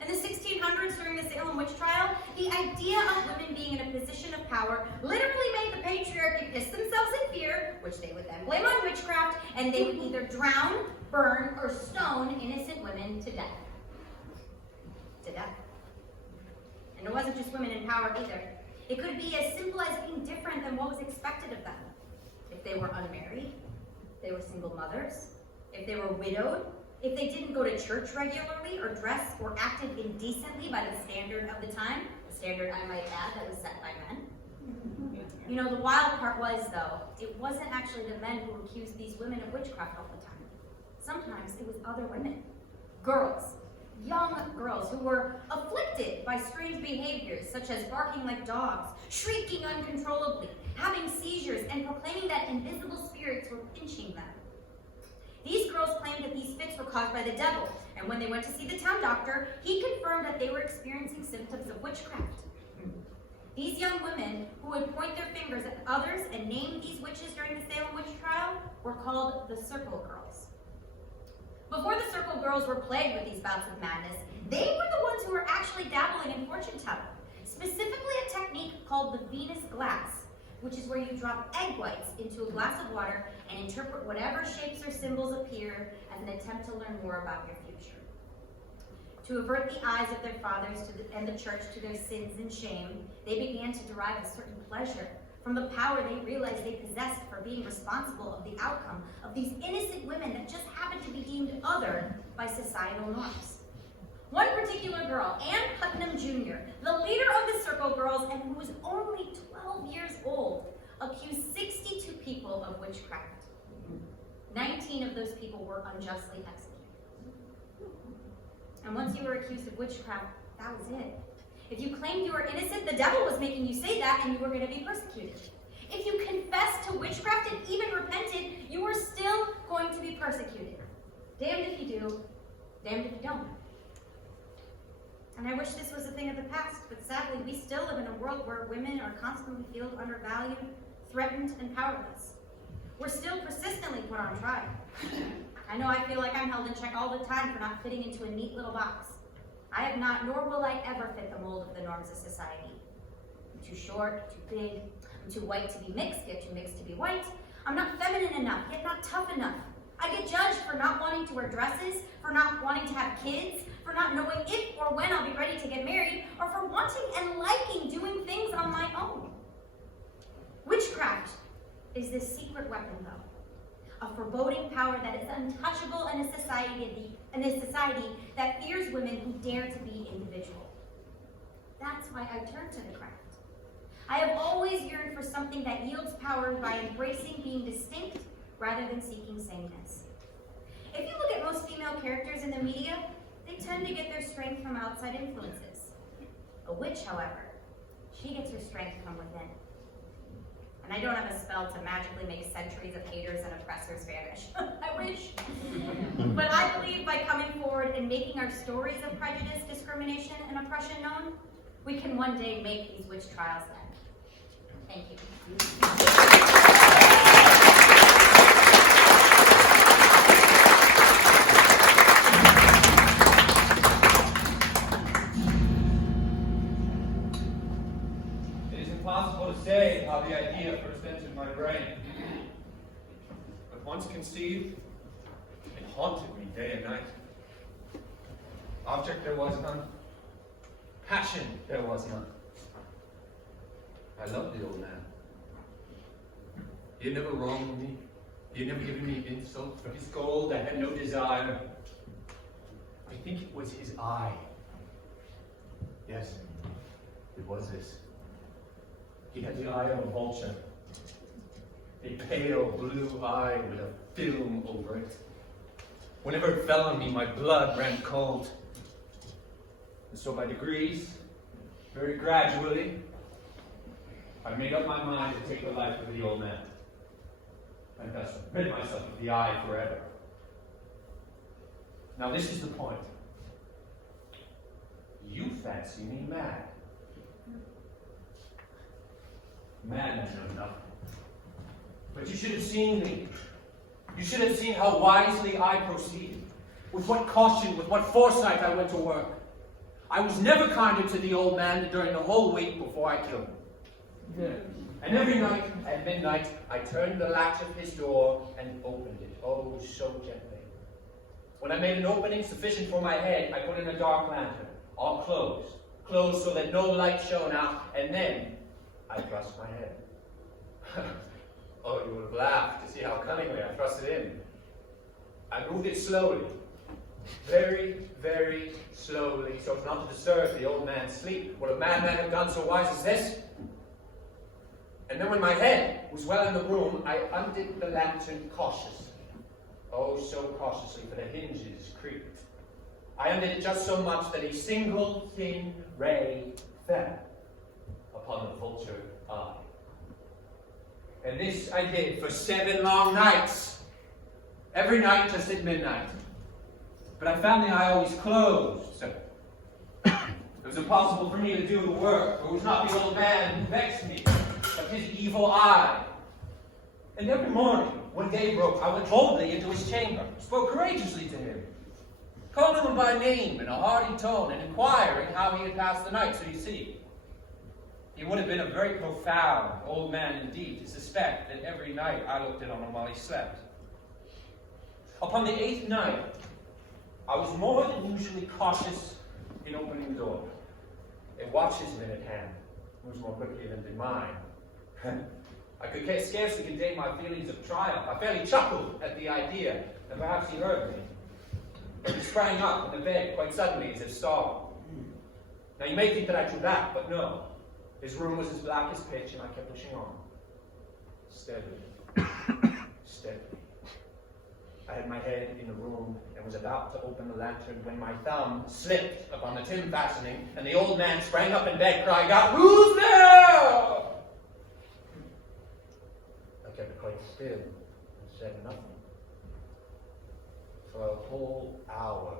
In the 1600s, during the Salem witch trial, the idea of women being in a position of power literally made the patriarchy piss themselves in fear, which they would then blame on witchcraft, and they would either drown, burn, or stone innocent women to death. To death. And it wasn't just women in power either. It could be as simple as being different than what was expected of them. If they were unmarried, if they were single mothers, if they were widowed, if they didn't go to church regularly or dressed or acted indecently by the standard of the time, the standard, I might add, that was set by men. You know, the wild part was, though, it wasn't actually the men who accused these women of witchcraft all the time. Sometimes it was other women. Girls, young girls who were afflicted by strange behaviors such as barking like dogs, shrieking uncontrollably, having seizures, and proclaiming that invisible spirits were pinching them. These girls claimed that these fits were caused by the devil, and when they went to see the town doctor, he confirmed that they were experiencing symptoms of witchcraft. These young women, who would point their fingers at others and name these witches during the Salem witch trial, were called the Circle Girls. Before the Circle Girls were plagued with these bouts of madness, they were the ones who were actually dabbling in fortune telling, specifically a technique called the Venus glass, which is where you drop egg whites into a glass of water and interpret whatever shapes or symbols appear as an attempt to learn more about your future. To avert the eyes of their fathers and the church to their sins and shame, they began to derive a certain pleasure from the power they realized they possessed for being responsible of the outcome of these innocent women that just happened to be deemed other by societal norms. One particular girl, Anne Putnam Jr., the leader of the Circle Girls and who was only 12 years old, accused 62 people of witchcraft. 19 of those people were unjustly executed. And once you were accused of witchcraft, that was it. If you claimed you were innocent, the devil was making you say that and you were going to be persecuted. If you confessed to witchcraft and even repented, you were still going to be persecuted. Damned if you do, damned if you don't. And I wish this was a thing of the past, but sadly, we still live in a world where women are constantly feel undervalued, threatened, and powerless. We're still persistently put on trial. I know I feel like I'm held in check all the time for not fitting into a neat little box. I have not, nor will I ever fit the mold of the norms of society. I'm too short, too big, I'm too white to be mixed, yet too mixed to be white. I'm not feminine enough, yet not tough enough. I get judged for not wanting to wear dresses, for not wanting to have kids, for not knowing if or when I'll be ready to get married, or for wanting and liking doing things on my own. Witchcraft is this secret weapon, though, a foreboding power that is untouchable in a society that fears women who dare to be individual. That's why I turned to the craft. I have always yearned for something that yields power by embracing being distinct rather than seeking sameness. If you look at most female characters in the media, they tend to get their strength from outside influences. A witch, however, she gets her strength from within. And I don't have a spell to magically make centuries of haters and oppressors vanish. I wish. But I believe by coming forward and making our stories of prejudice, discrimination, and oppression known, we can one day make these witch trials end. Thank you. Impossible to say how the idea first entered my brain. But once conceived, it haunted me day and night. Object there was none. Passion there was none. I loved the old man. He had never wronged me. He had never given me insult. For his gold I had no desire. I think it was his eye. Yes, it was this. He had the eye of a vulture. a pale blue eye with a film over it. Whenever it fell on me, my blood ran cold. And so by degrees, very gradually, I made up my mind to take the life of the old man, and thus rid myself of the eye forever. Now this is the point. You fancy me mad. Madness knows nothing. But you should have seen me. You should have seen how wisely I proceeded, with what caution, with what foresight I went to work. I was never kinder to the old man during the whole week before I killed him. And every night at midnight, I turned the latch of his door and opened it, oh, so gently. When I made an opening sufficient for my head, I put in a dark lantern, all closed so that no light shone out, and then I thrust my head. Oh, you would have laughed to see how cunningly I thrust it in. I moved it slowly, very, very slowly, so as not to disturb the old man's sleep. Would a madman have done so wise as this? And then when my head was well in the room, I undid the lantern cautiously. Oh, so cautiously, for the hinges creaked. I undid it just so much that a single thin ray fell upon the vulture eye. And this I did for 7 long nights. Every night just at midnight. But I found the eye always closed, so it was impossible for me to do the work. It was not the old man who vexed me, but his evil eye. And every morning, when day broke, I went boldly into his chamber, spoke courageously to him, calling him by name in a hearty tone, and inquiring how he had passed the night. So you see, he would have been a very profound old man indeed to suspect that every night I looked in on him while he slept. Upon the 8th night, I was more than usually cautious in opening the door. A watch's minute hand moves more quickly than did mine. I could scarcely contain my feelings of triumph. I fairly chuckled at the idea, and perhaps he heard me. But he sprang up in the bed quite suddenly as if startled. Now you may think that I drew back, but no. His room was as black as pitch, and I kept pushing on. Steadily. Steadily. I had my head in the room and was about to open the lantern when my thumb slipped upon the tin fastening, and the old man sprang up in bed, crying out, "Who's there?" I kept quite still and said nothing. For a whole hour,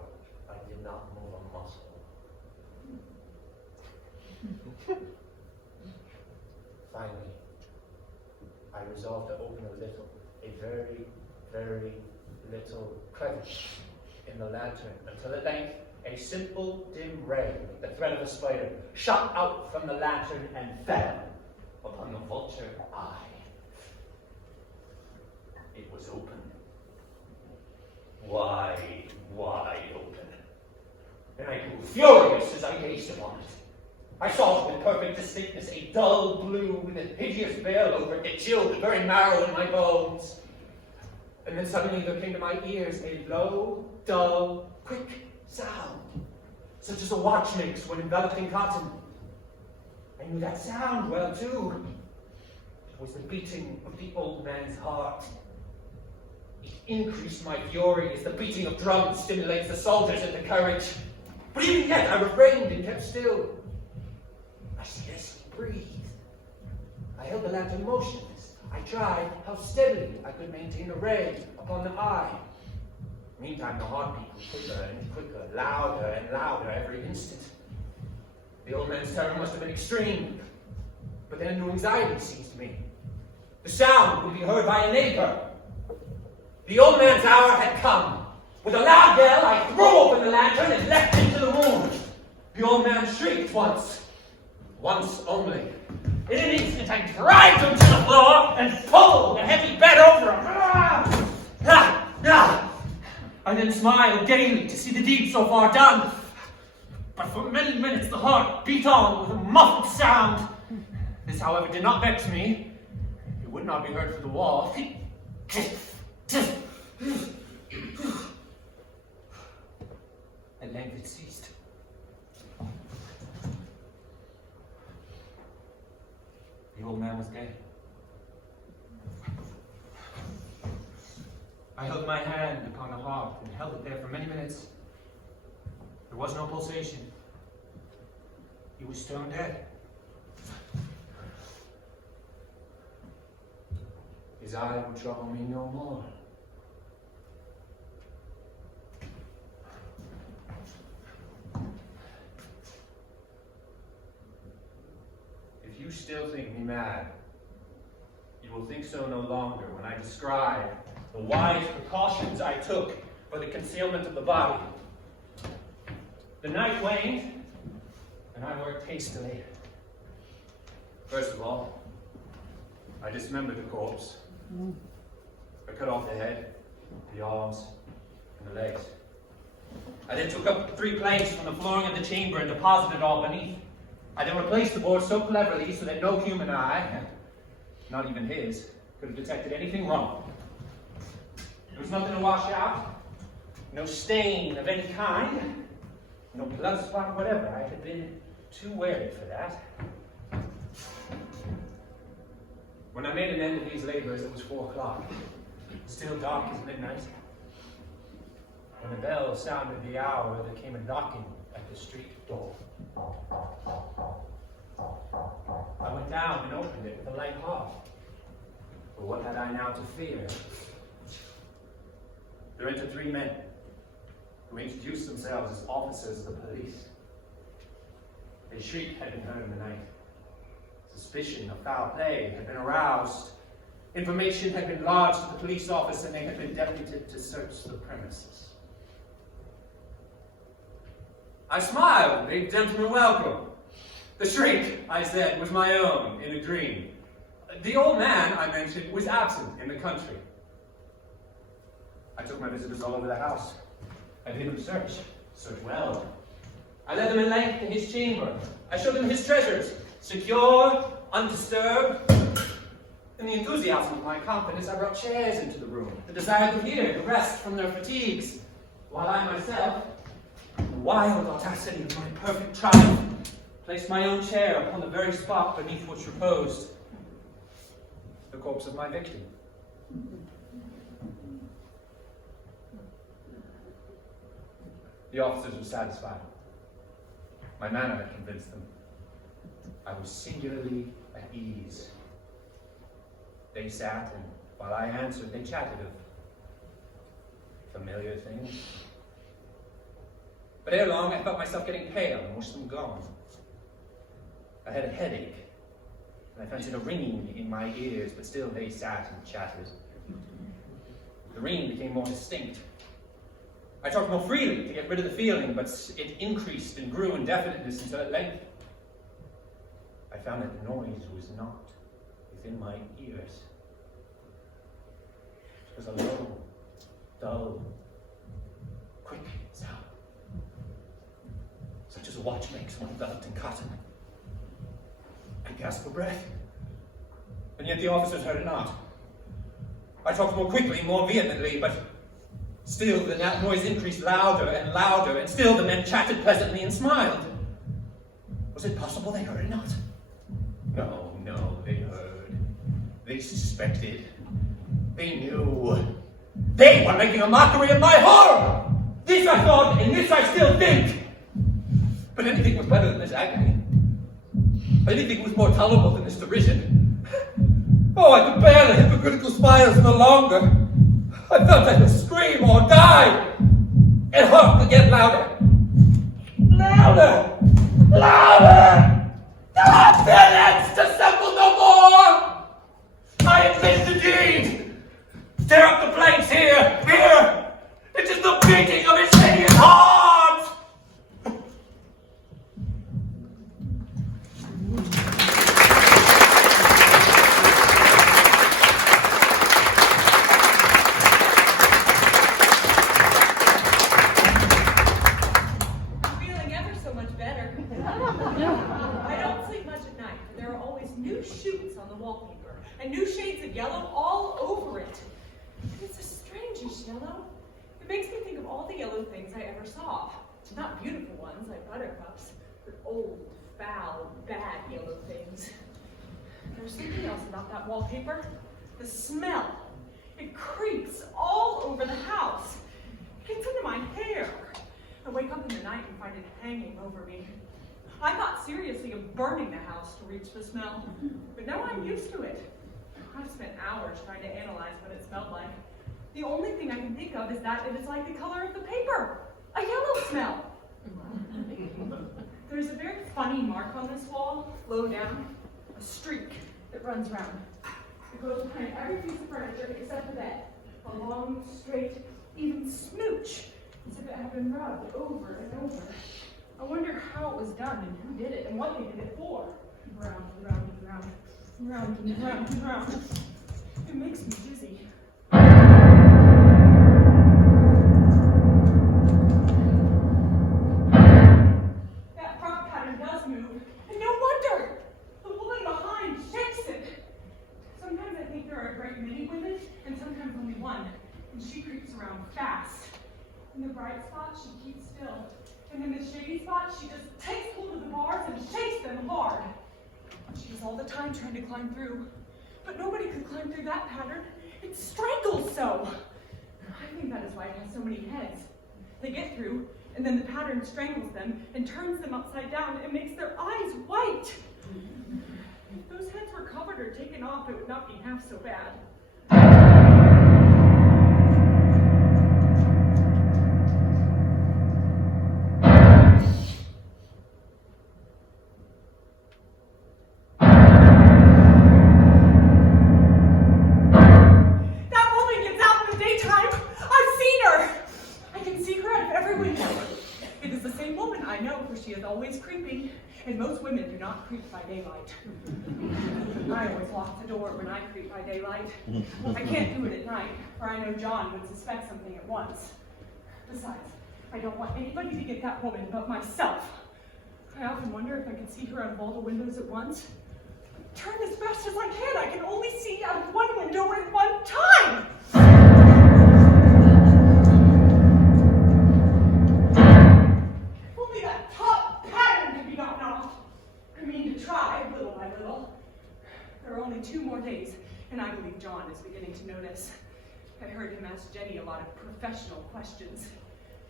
I did not move a muscle. Finally, I resolved to open a very, very little crevice in the lantern, until at length a simple dim ray, like the thread of a spider, shot out from the lantern and fell upon the vulture eye. It was open. Wide, wide open. And I grew furious as I gazed upon it. I saw with perfect distinctness a dull blue with a hideous veil over it that chilled the very marrow in my bones. And then suddenly there came to my ears a low, dull, quick sound, such as a watch makes when enveloped in cotton. I knew that sound well, too. It was the beating of the old man's heart. It increased my fury as the beating of drums stimulates the soldiers into courage. But even yet I refrained and kept still. I scarcely breathed. I held the lantern motionless. I tried how steadily I could maintain a ray upon the eye. Meantime, the heartbeat was quicker and quicker, louder and louder every instant. The old man's terror must have been extreme, but then a new anxiety seized me. The sound would be heard by a neighbor. The old man's hour had come. With a loud yell, I threw open the lantern and leapt into the room. The old man shrieked once only. In an instant, I dragged him to the floor and pulled the heavy bed over him. I then smiled gaily to see the deed so far done. But for many minutes the heart beat on with a muffled sound. This, however, did not vex me. It would not be heard through the wall. At length it ceased. The old man was dead. my hand upon the heart and held it there for many minutes. There was no pulsation. He was stone dead. His eye would trouble me no more. If you still think me mad, you will think so no longer when I describe the wise precautions I took for the concealment of the body. The night waned, and I worked hastily. First of all, I dismembered the corpse. I cut off the head, the arms, and the legs. I then took up 3 planks from the flooring of the chamber and deposited it all beneath. I then replaced the board so cleverly so that no human eye, not even his, could have detected anything wrong. There was nothing to wash out, no stain of any kind, no blood spot whatever. I had been too wary for that. When I made an end of these labors, it was 4 o'clock, still dark as midnight. When the bell sounded the hour, there came a knocking at the street door. I went down and opened it with a light heart. But what had I now to fear? There entered 3 men, who introduced themselves as officers of the police. A shriek had been heard in the night. Suspicion of foul play had been aroused. Information had been lodged at the police office, and they had been deputed to search the premises. I smiled, bade gentlemen welcome. The shriek, I said, was my own in a dream. The old man, I mentioned, was absent in the country. I took my visitors all over the house. I bid them search well. I led them in length to his chamber. I showed them his treasures, secure, undisturbed. In the enthusiasm of my confidence, I brought chairs into the room, the desire to hear, to rest from their fatigues, while I myself, in the wild audacity of my perfect triumph, placed my own chair upon the very spot beneath which reposed the corpse of my victim. The officers were satisfied. My manner had convinced them. I was singularly at ease. They sat, and while I answered, they chatted of familiar things. But ere long, I felt myself getting pale and wished them gone. I had a headache, and I fancied a ringing in my ears, but still they sat and chatted. The ringing became more distinct. I talked more freely to get rid of the feeling, but it increased and grew in definiteness until at length I found that the noise was not within my ears. It was a low, dull, quick sound, such as a watch makes when enveloped in cotton. I gasped for breath, and yet the officers heard it not. I talked more quickly, more vehemently, but still the noise increased louder and louder, and still the men chatted pleasantly and smiled. Was it possible they heard it not? No, they heard. They suspected. They knew. They were making a mockery of my horror! This I thought, and this I still think! But anything was better than this agony. Anything was more tolerable than this derision. Oh, I could bear the hypocritical smiles no longer. I felt I could scream or die. And hark again louder. Louder! Louder! The villains dissemble no more! I admit the deed! Tear up the planks here! It is the beating of his hideous heart! Wallpaper, and new shades of yellow all over it. It's a strangish yellow. It makes me think of all the yellow things I ever saw. Not beautiful ones like buttercups, but old, foul, bad yellow things. There's something else about that wallpaper. The smell. It creeps all over the house. It gets into my hair. I wake up in the night and find it hanging over me. I thought seriously of burning the house to reach the smell, but now I'm used to it. I've spent hours trying to analyze what it smelled like. The only thing I can think of is that it is like the color of the paper, a yellow smell. There's a very funny mark on this wall, low down, a streak that runs round. It goes behind every piece of furniture except the bed, a long, straight, even smooch, as if it had been rubbed over and over. I wonder how it was done and who did it and what they did it for. Round and round and round, round and round and round. It makes me dizzy. That front pattern does move, and no wonder! The woman behind shakes it. Sometimes I think there are a great many women, and sometimes only one, and she creeps around fast. In the bright spots, she keeps still. And in the shady spots, she just takes hold of the bars and shakes them hard. She's all the time trying to climb through. But nobody could climb through that pattern. It strangles so. I think that is why it has so many heads. They get through, and then the pattern strangles them and turns them upside down and makes their eyes white. If those heads were covered or taken off, it would not be half so bad. And most women do not creep by daylight. I always lock the door when I creep by daylight. I can't do it at night, for I know John would suspect something at once. Besides, I don't want anybody to get that woman but myself. I often wonder if I could see her out of all the windows at once. Turn as fast as I can only see out of one window at one time! Only that top pattern could be gotten off. I mean to try, little by little. There are only 2 more days, and I believe John is beginning to notice. I heard him ask Jenny a lot of professional questions.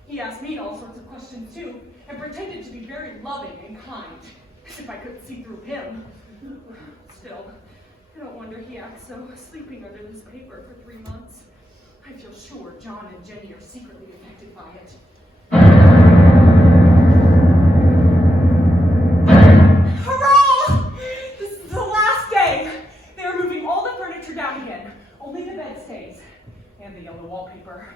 He asked me all sorts of questions too, and pretended to be very loving and kind, as if I couldn't see through him. Still, I don't wonder he acts so, sleeping under this paper for 3 months. I feel sure John and Jenny are secretly affected by it. Hurrah! This is the last day! They are moving all the furniture down again. Only the bed stays, and the yellow wallpaper.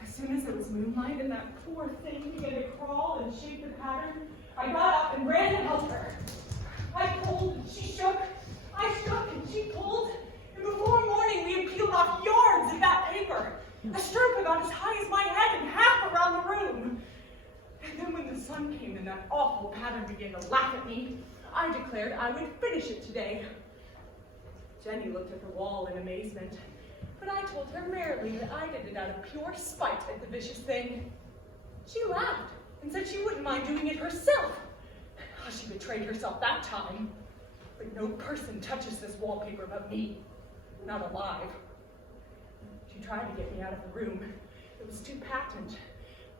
As soon as it was moonlight and that poor thing began to crawl and shape the pattern, I got up and ran to help her. I pulled and she shook, I shook and she pulled, and before morning we had peeled off yards of that paper, a strip about as high as my head and half around the room. And then when the sun came and that awful pattern began to laugh at me, I declared I would finish it today. Jenny looked at the wall in amazement, but I told her merrily that I did it out of pure spite at the vicious thing. She laughed and said she wouldn't mind doing it herself. How she betrayed herself that time. But no person touches this wallpaper but me, not alive. She tried to get me out of the room. It was too patent.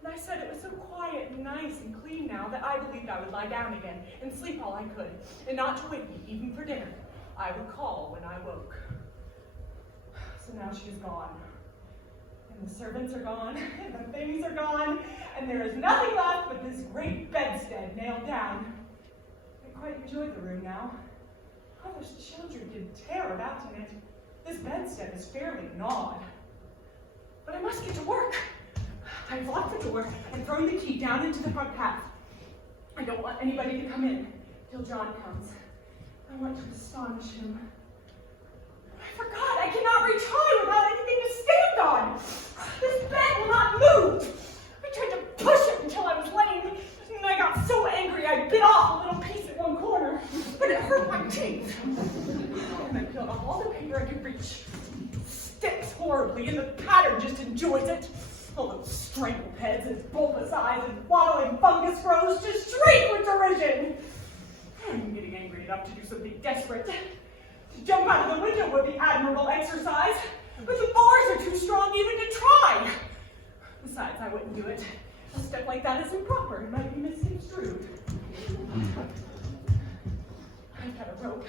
And I said it was so quiet and nice and clean now that I believed I would lie down again and sleep all I could, and not to wake me even for dinner. I would call when I woke. So now she is gone. And the servants are gone, and the things are gone, and there is nothing left but this great bedstead nailed down. I quite enjoy the room now. How those children did tear about in it. This bedstead is fairly gnawed. But I must get to work. I've locked the door and thrown the key down into the front path. I don't want anybody to come in till John comes. I want to astonish him. I forgot, I cannot reach high without anything to stand on. This bed will not move. I tried to push it until I was lame, and I got so angry I bit off a little piece at one corner, but it hurt my teeth. And I peeled off all the paper I could reach. It sticks horribly, and the pattern just enjoys it. All those strangled heads, and bulbous eyes, and waddling fungus grows to shriek with derision. I'm getting angry enough to do something desperate. To jump out of the window would be admirable exercise. But the bars are too strong even to try. Besides, I wouldn't do it. A step like that is improper and might be misconstrued. I've got a rope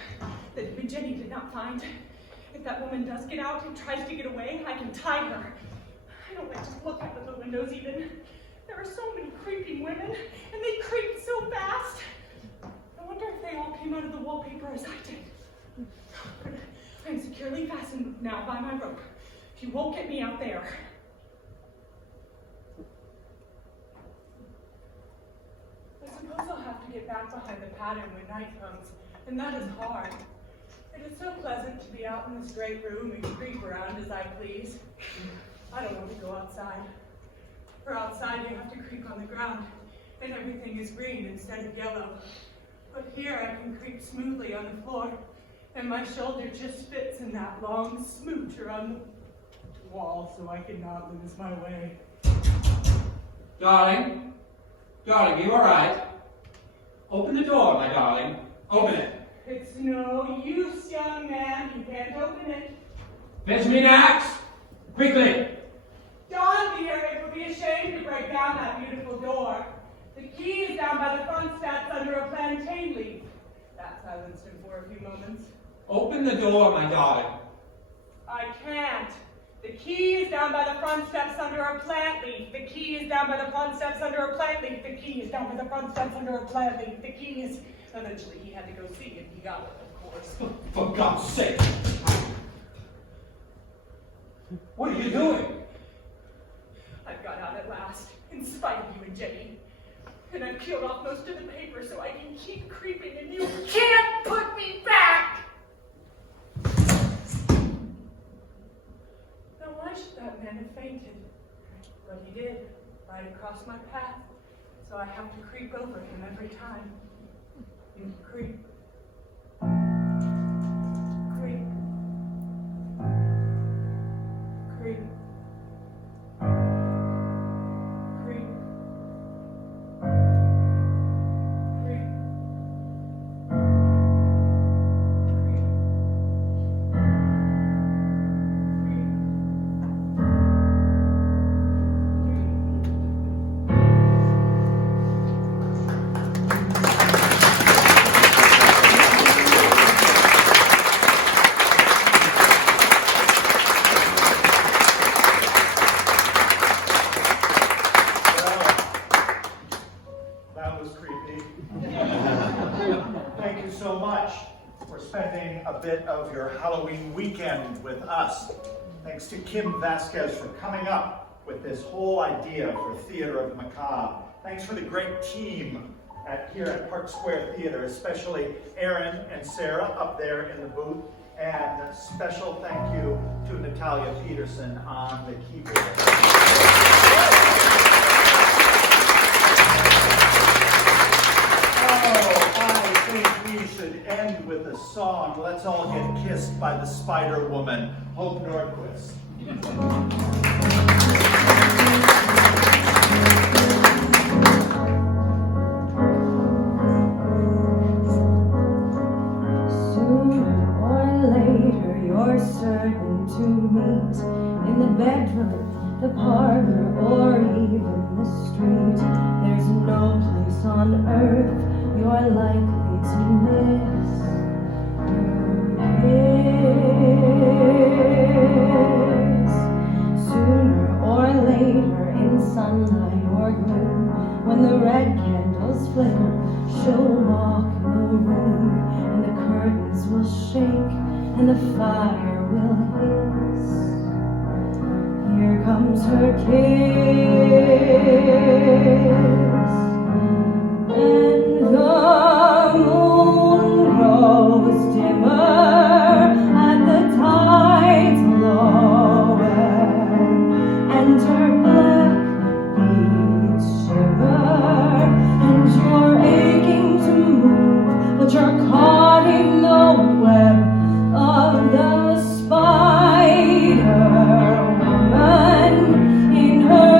that even Jenny did not find. If that woman does get out and tries to get away, I can tie her. I don't like to look out of the windows even. There are so many creeping women, and they creep so fast. I wonder if they all came out of the wallpaper as I did. I'm securely fastened now by my rope. She won't get me out there. I suppose I'll have to get back behind the pattern when night comes, and that is hard. It is so pleasant to be out in this great room and creep around as I please. I don't want to go outside. For outside you have to creep on the ground, and everything is green instead of yellow. But here I can creep smoothly on the floor, and my shoulder just fits in that long smooch around the wall so I can not lose my way. Darling, you all right? Open the door, my darling. Open it. It's no use, young man. You can't open it. Fetch me an axe! Quickly! John, dear, it would be a shame to break down that beautiful door. The key is down by the front steps under a plantain leaf. That silenced him for a few moments. Open the door, my darling. I can't. The key is down by the front steps under a plant leaf. The key is down by the front steps under a plant leaf. The key is down by the front steps under a plant leaf. The key is... Eventually he had to go see and he got it, of course. For God's sake! What are you doing? I've got out at last, in spite of you and Jenny. And I've peeled off most of the paper so I can keep creeping and you can't put me back! Now why should that man have fainted? But he did, right across my path. So I have to creep over him every time. You creep. Creep. Creep. Creep. Creep. A bit of your Halloween weekend with us. Thanks to Kim Vasquez for coming up with this whole idea for Theater of the Macabre. Thanks for the great team here at Park Square Theater, especially Aaron and Sarah up there in the booth. And a special thank you to Natalia Peterson on the keyboard. I think we should end with a song. Let's all get kissed by the Spider Woman, Hope Nordquist. Sooner or later, you're certain to meet in the bedroom, the parlor, or even the street. There's no place on earth you're likely to miss her kiss. Sooner or later, in sunlight or gloom, when the red candles flicker, she'll walk in the room, and the curtains will shake, and the fire will hiss. Here comes her kiss, and the moon grows dimmer at the tide's lower, and her black beads shimmer, and you're aching to move, but you're caught in the web of the Spider Woman in her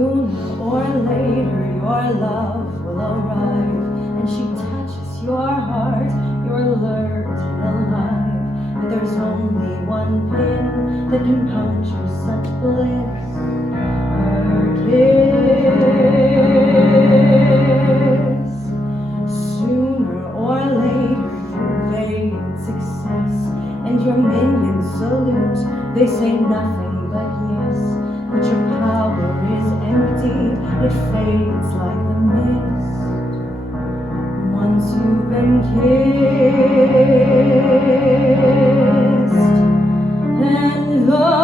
Sooner or later your love will arrive, and she touches your heart, you're alert and alive. But there's only one pin that can puncture such bliss, her kiss. Sooner or later your vain success and your minions salute. They say nothing but yes, but your power is empty, it fades like the mist. Once you've been kissed, and the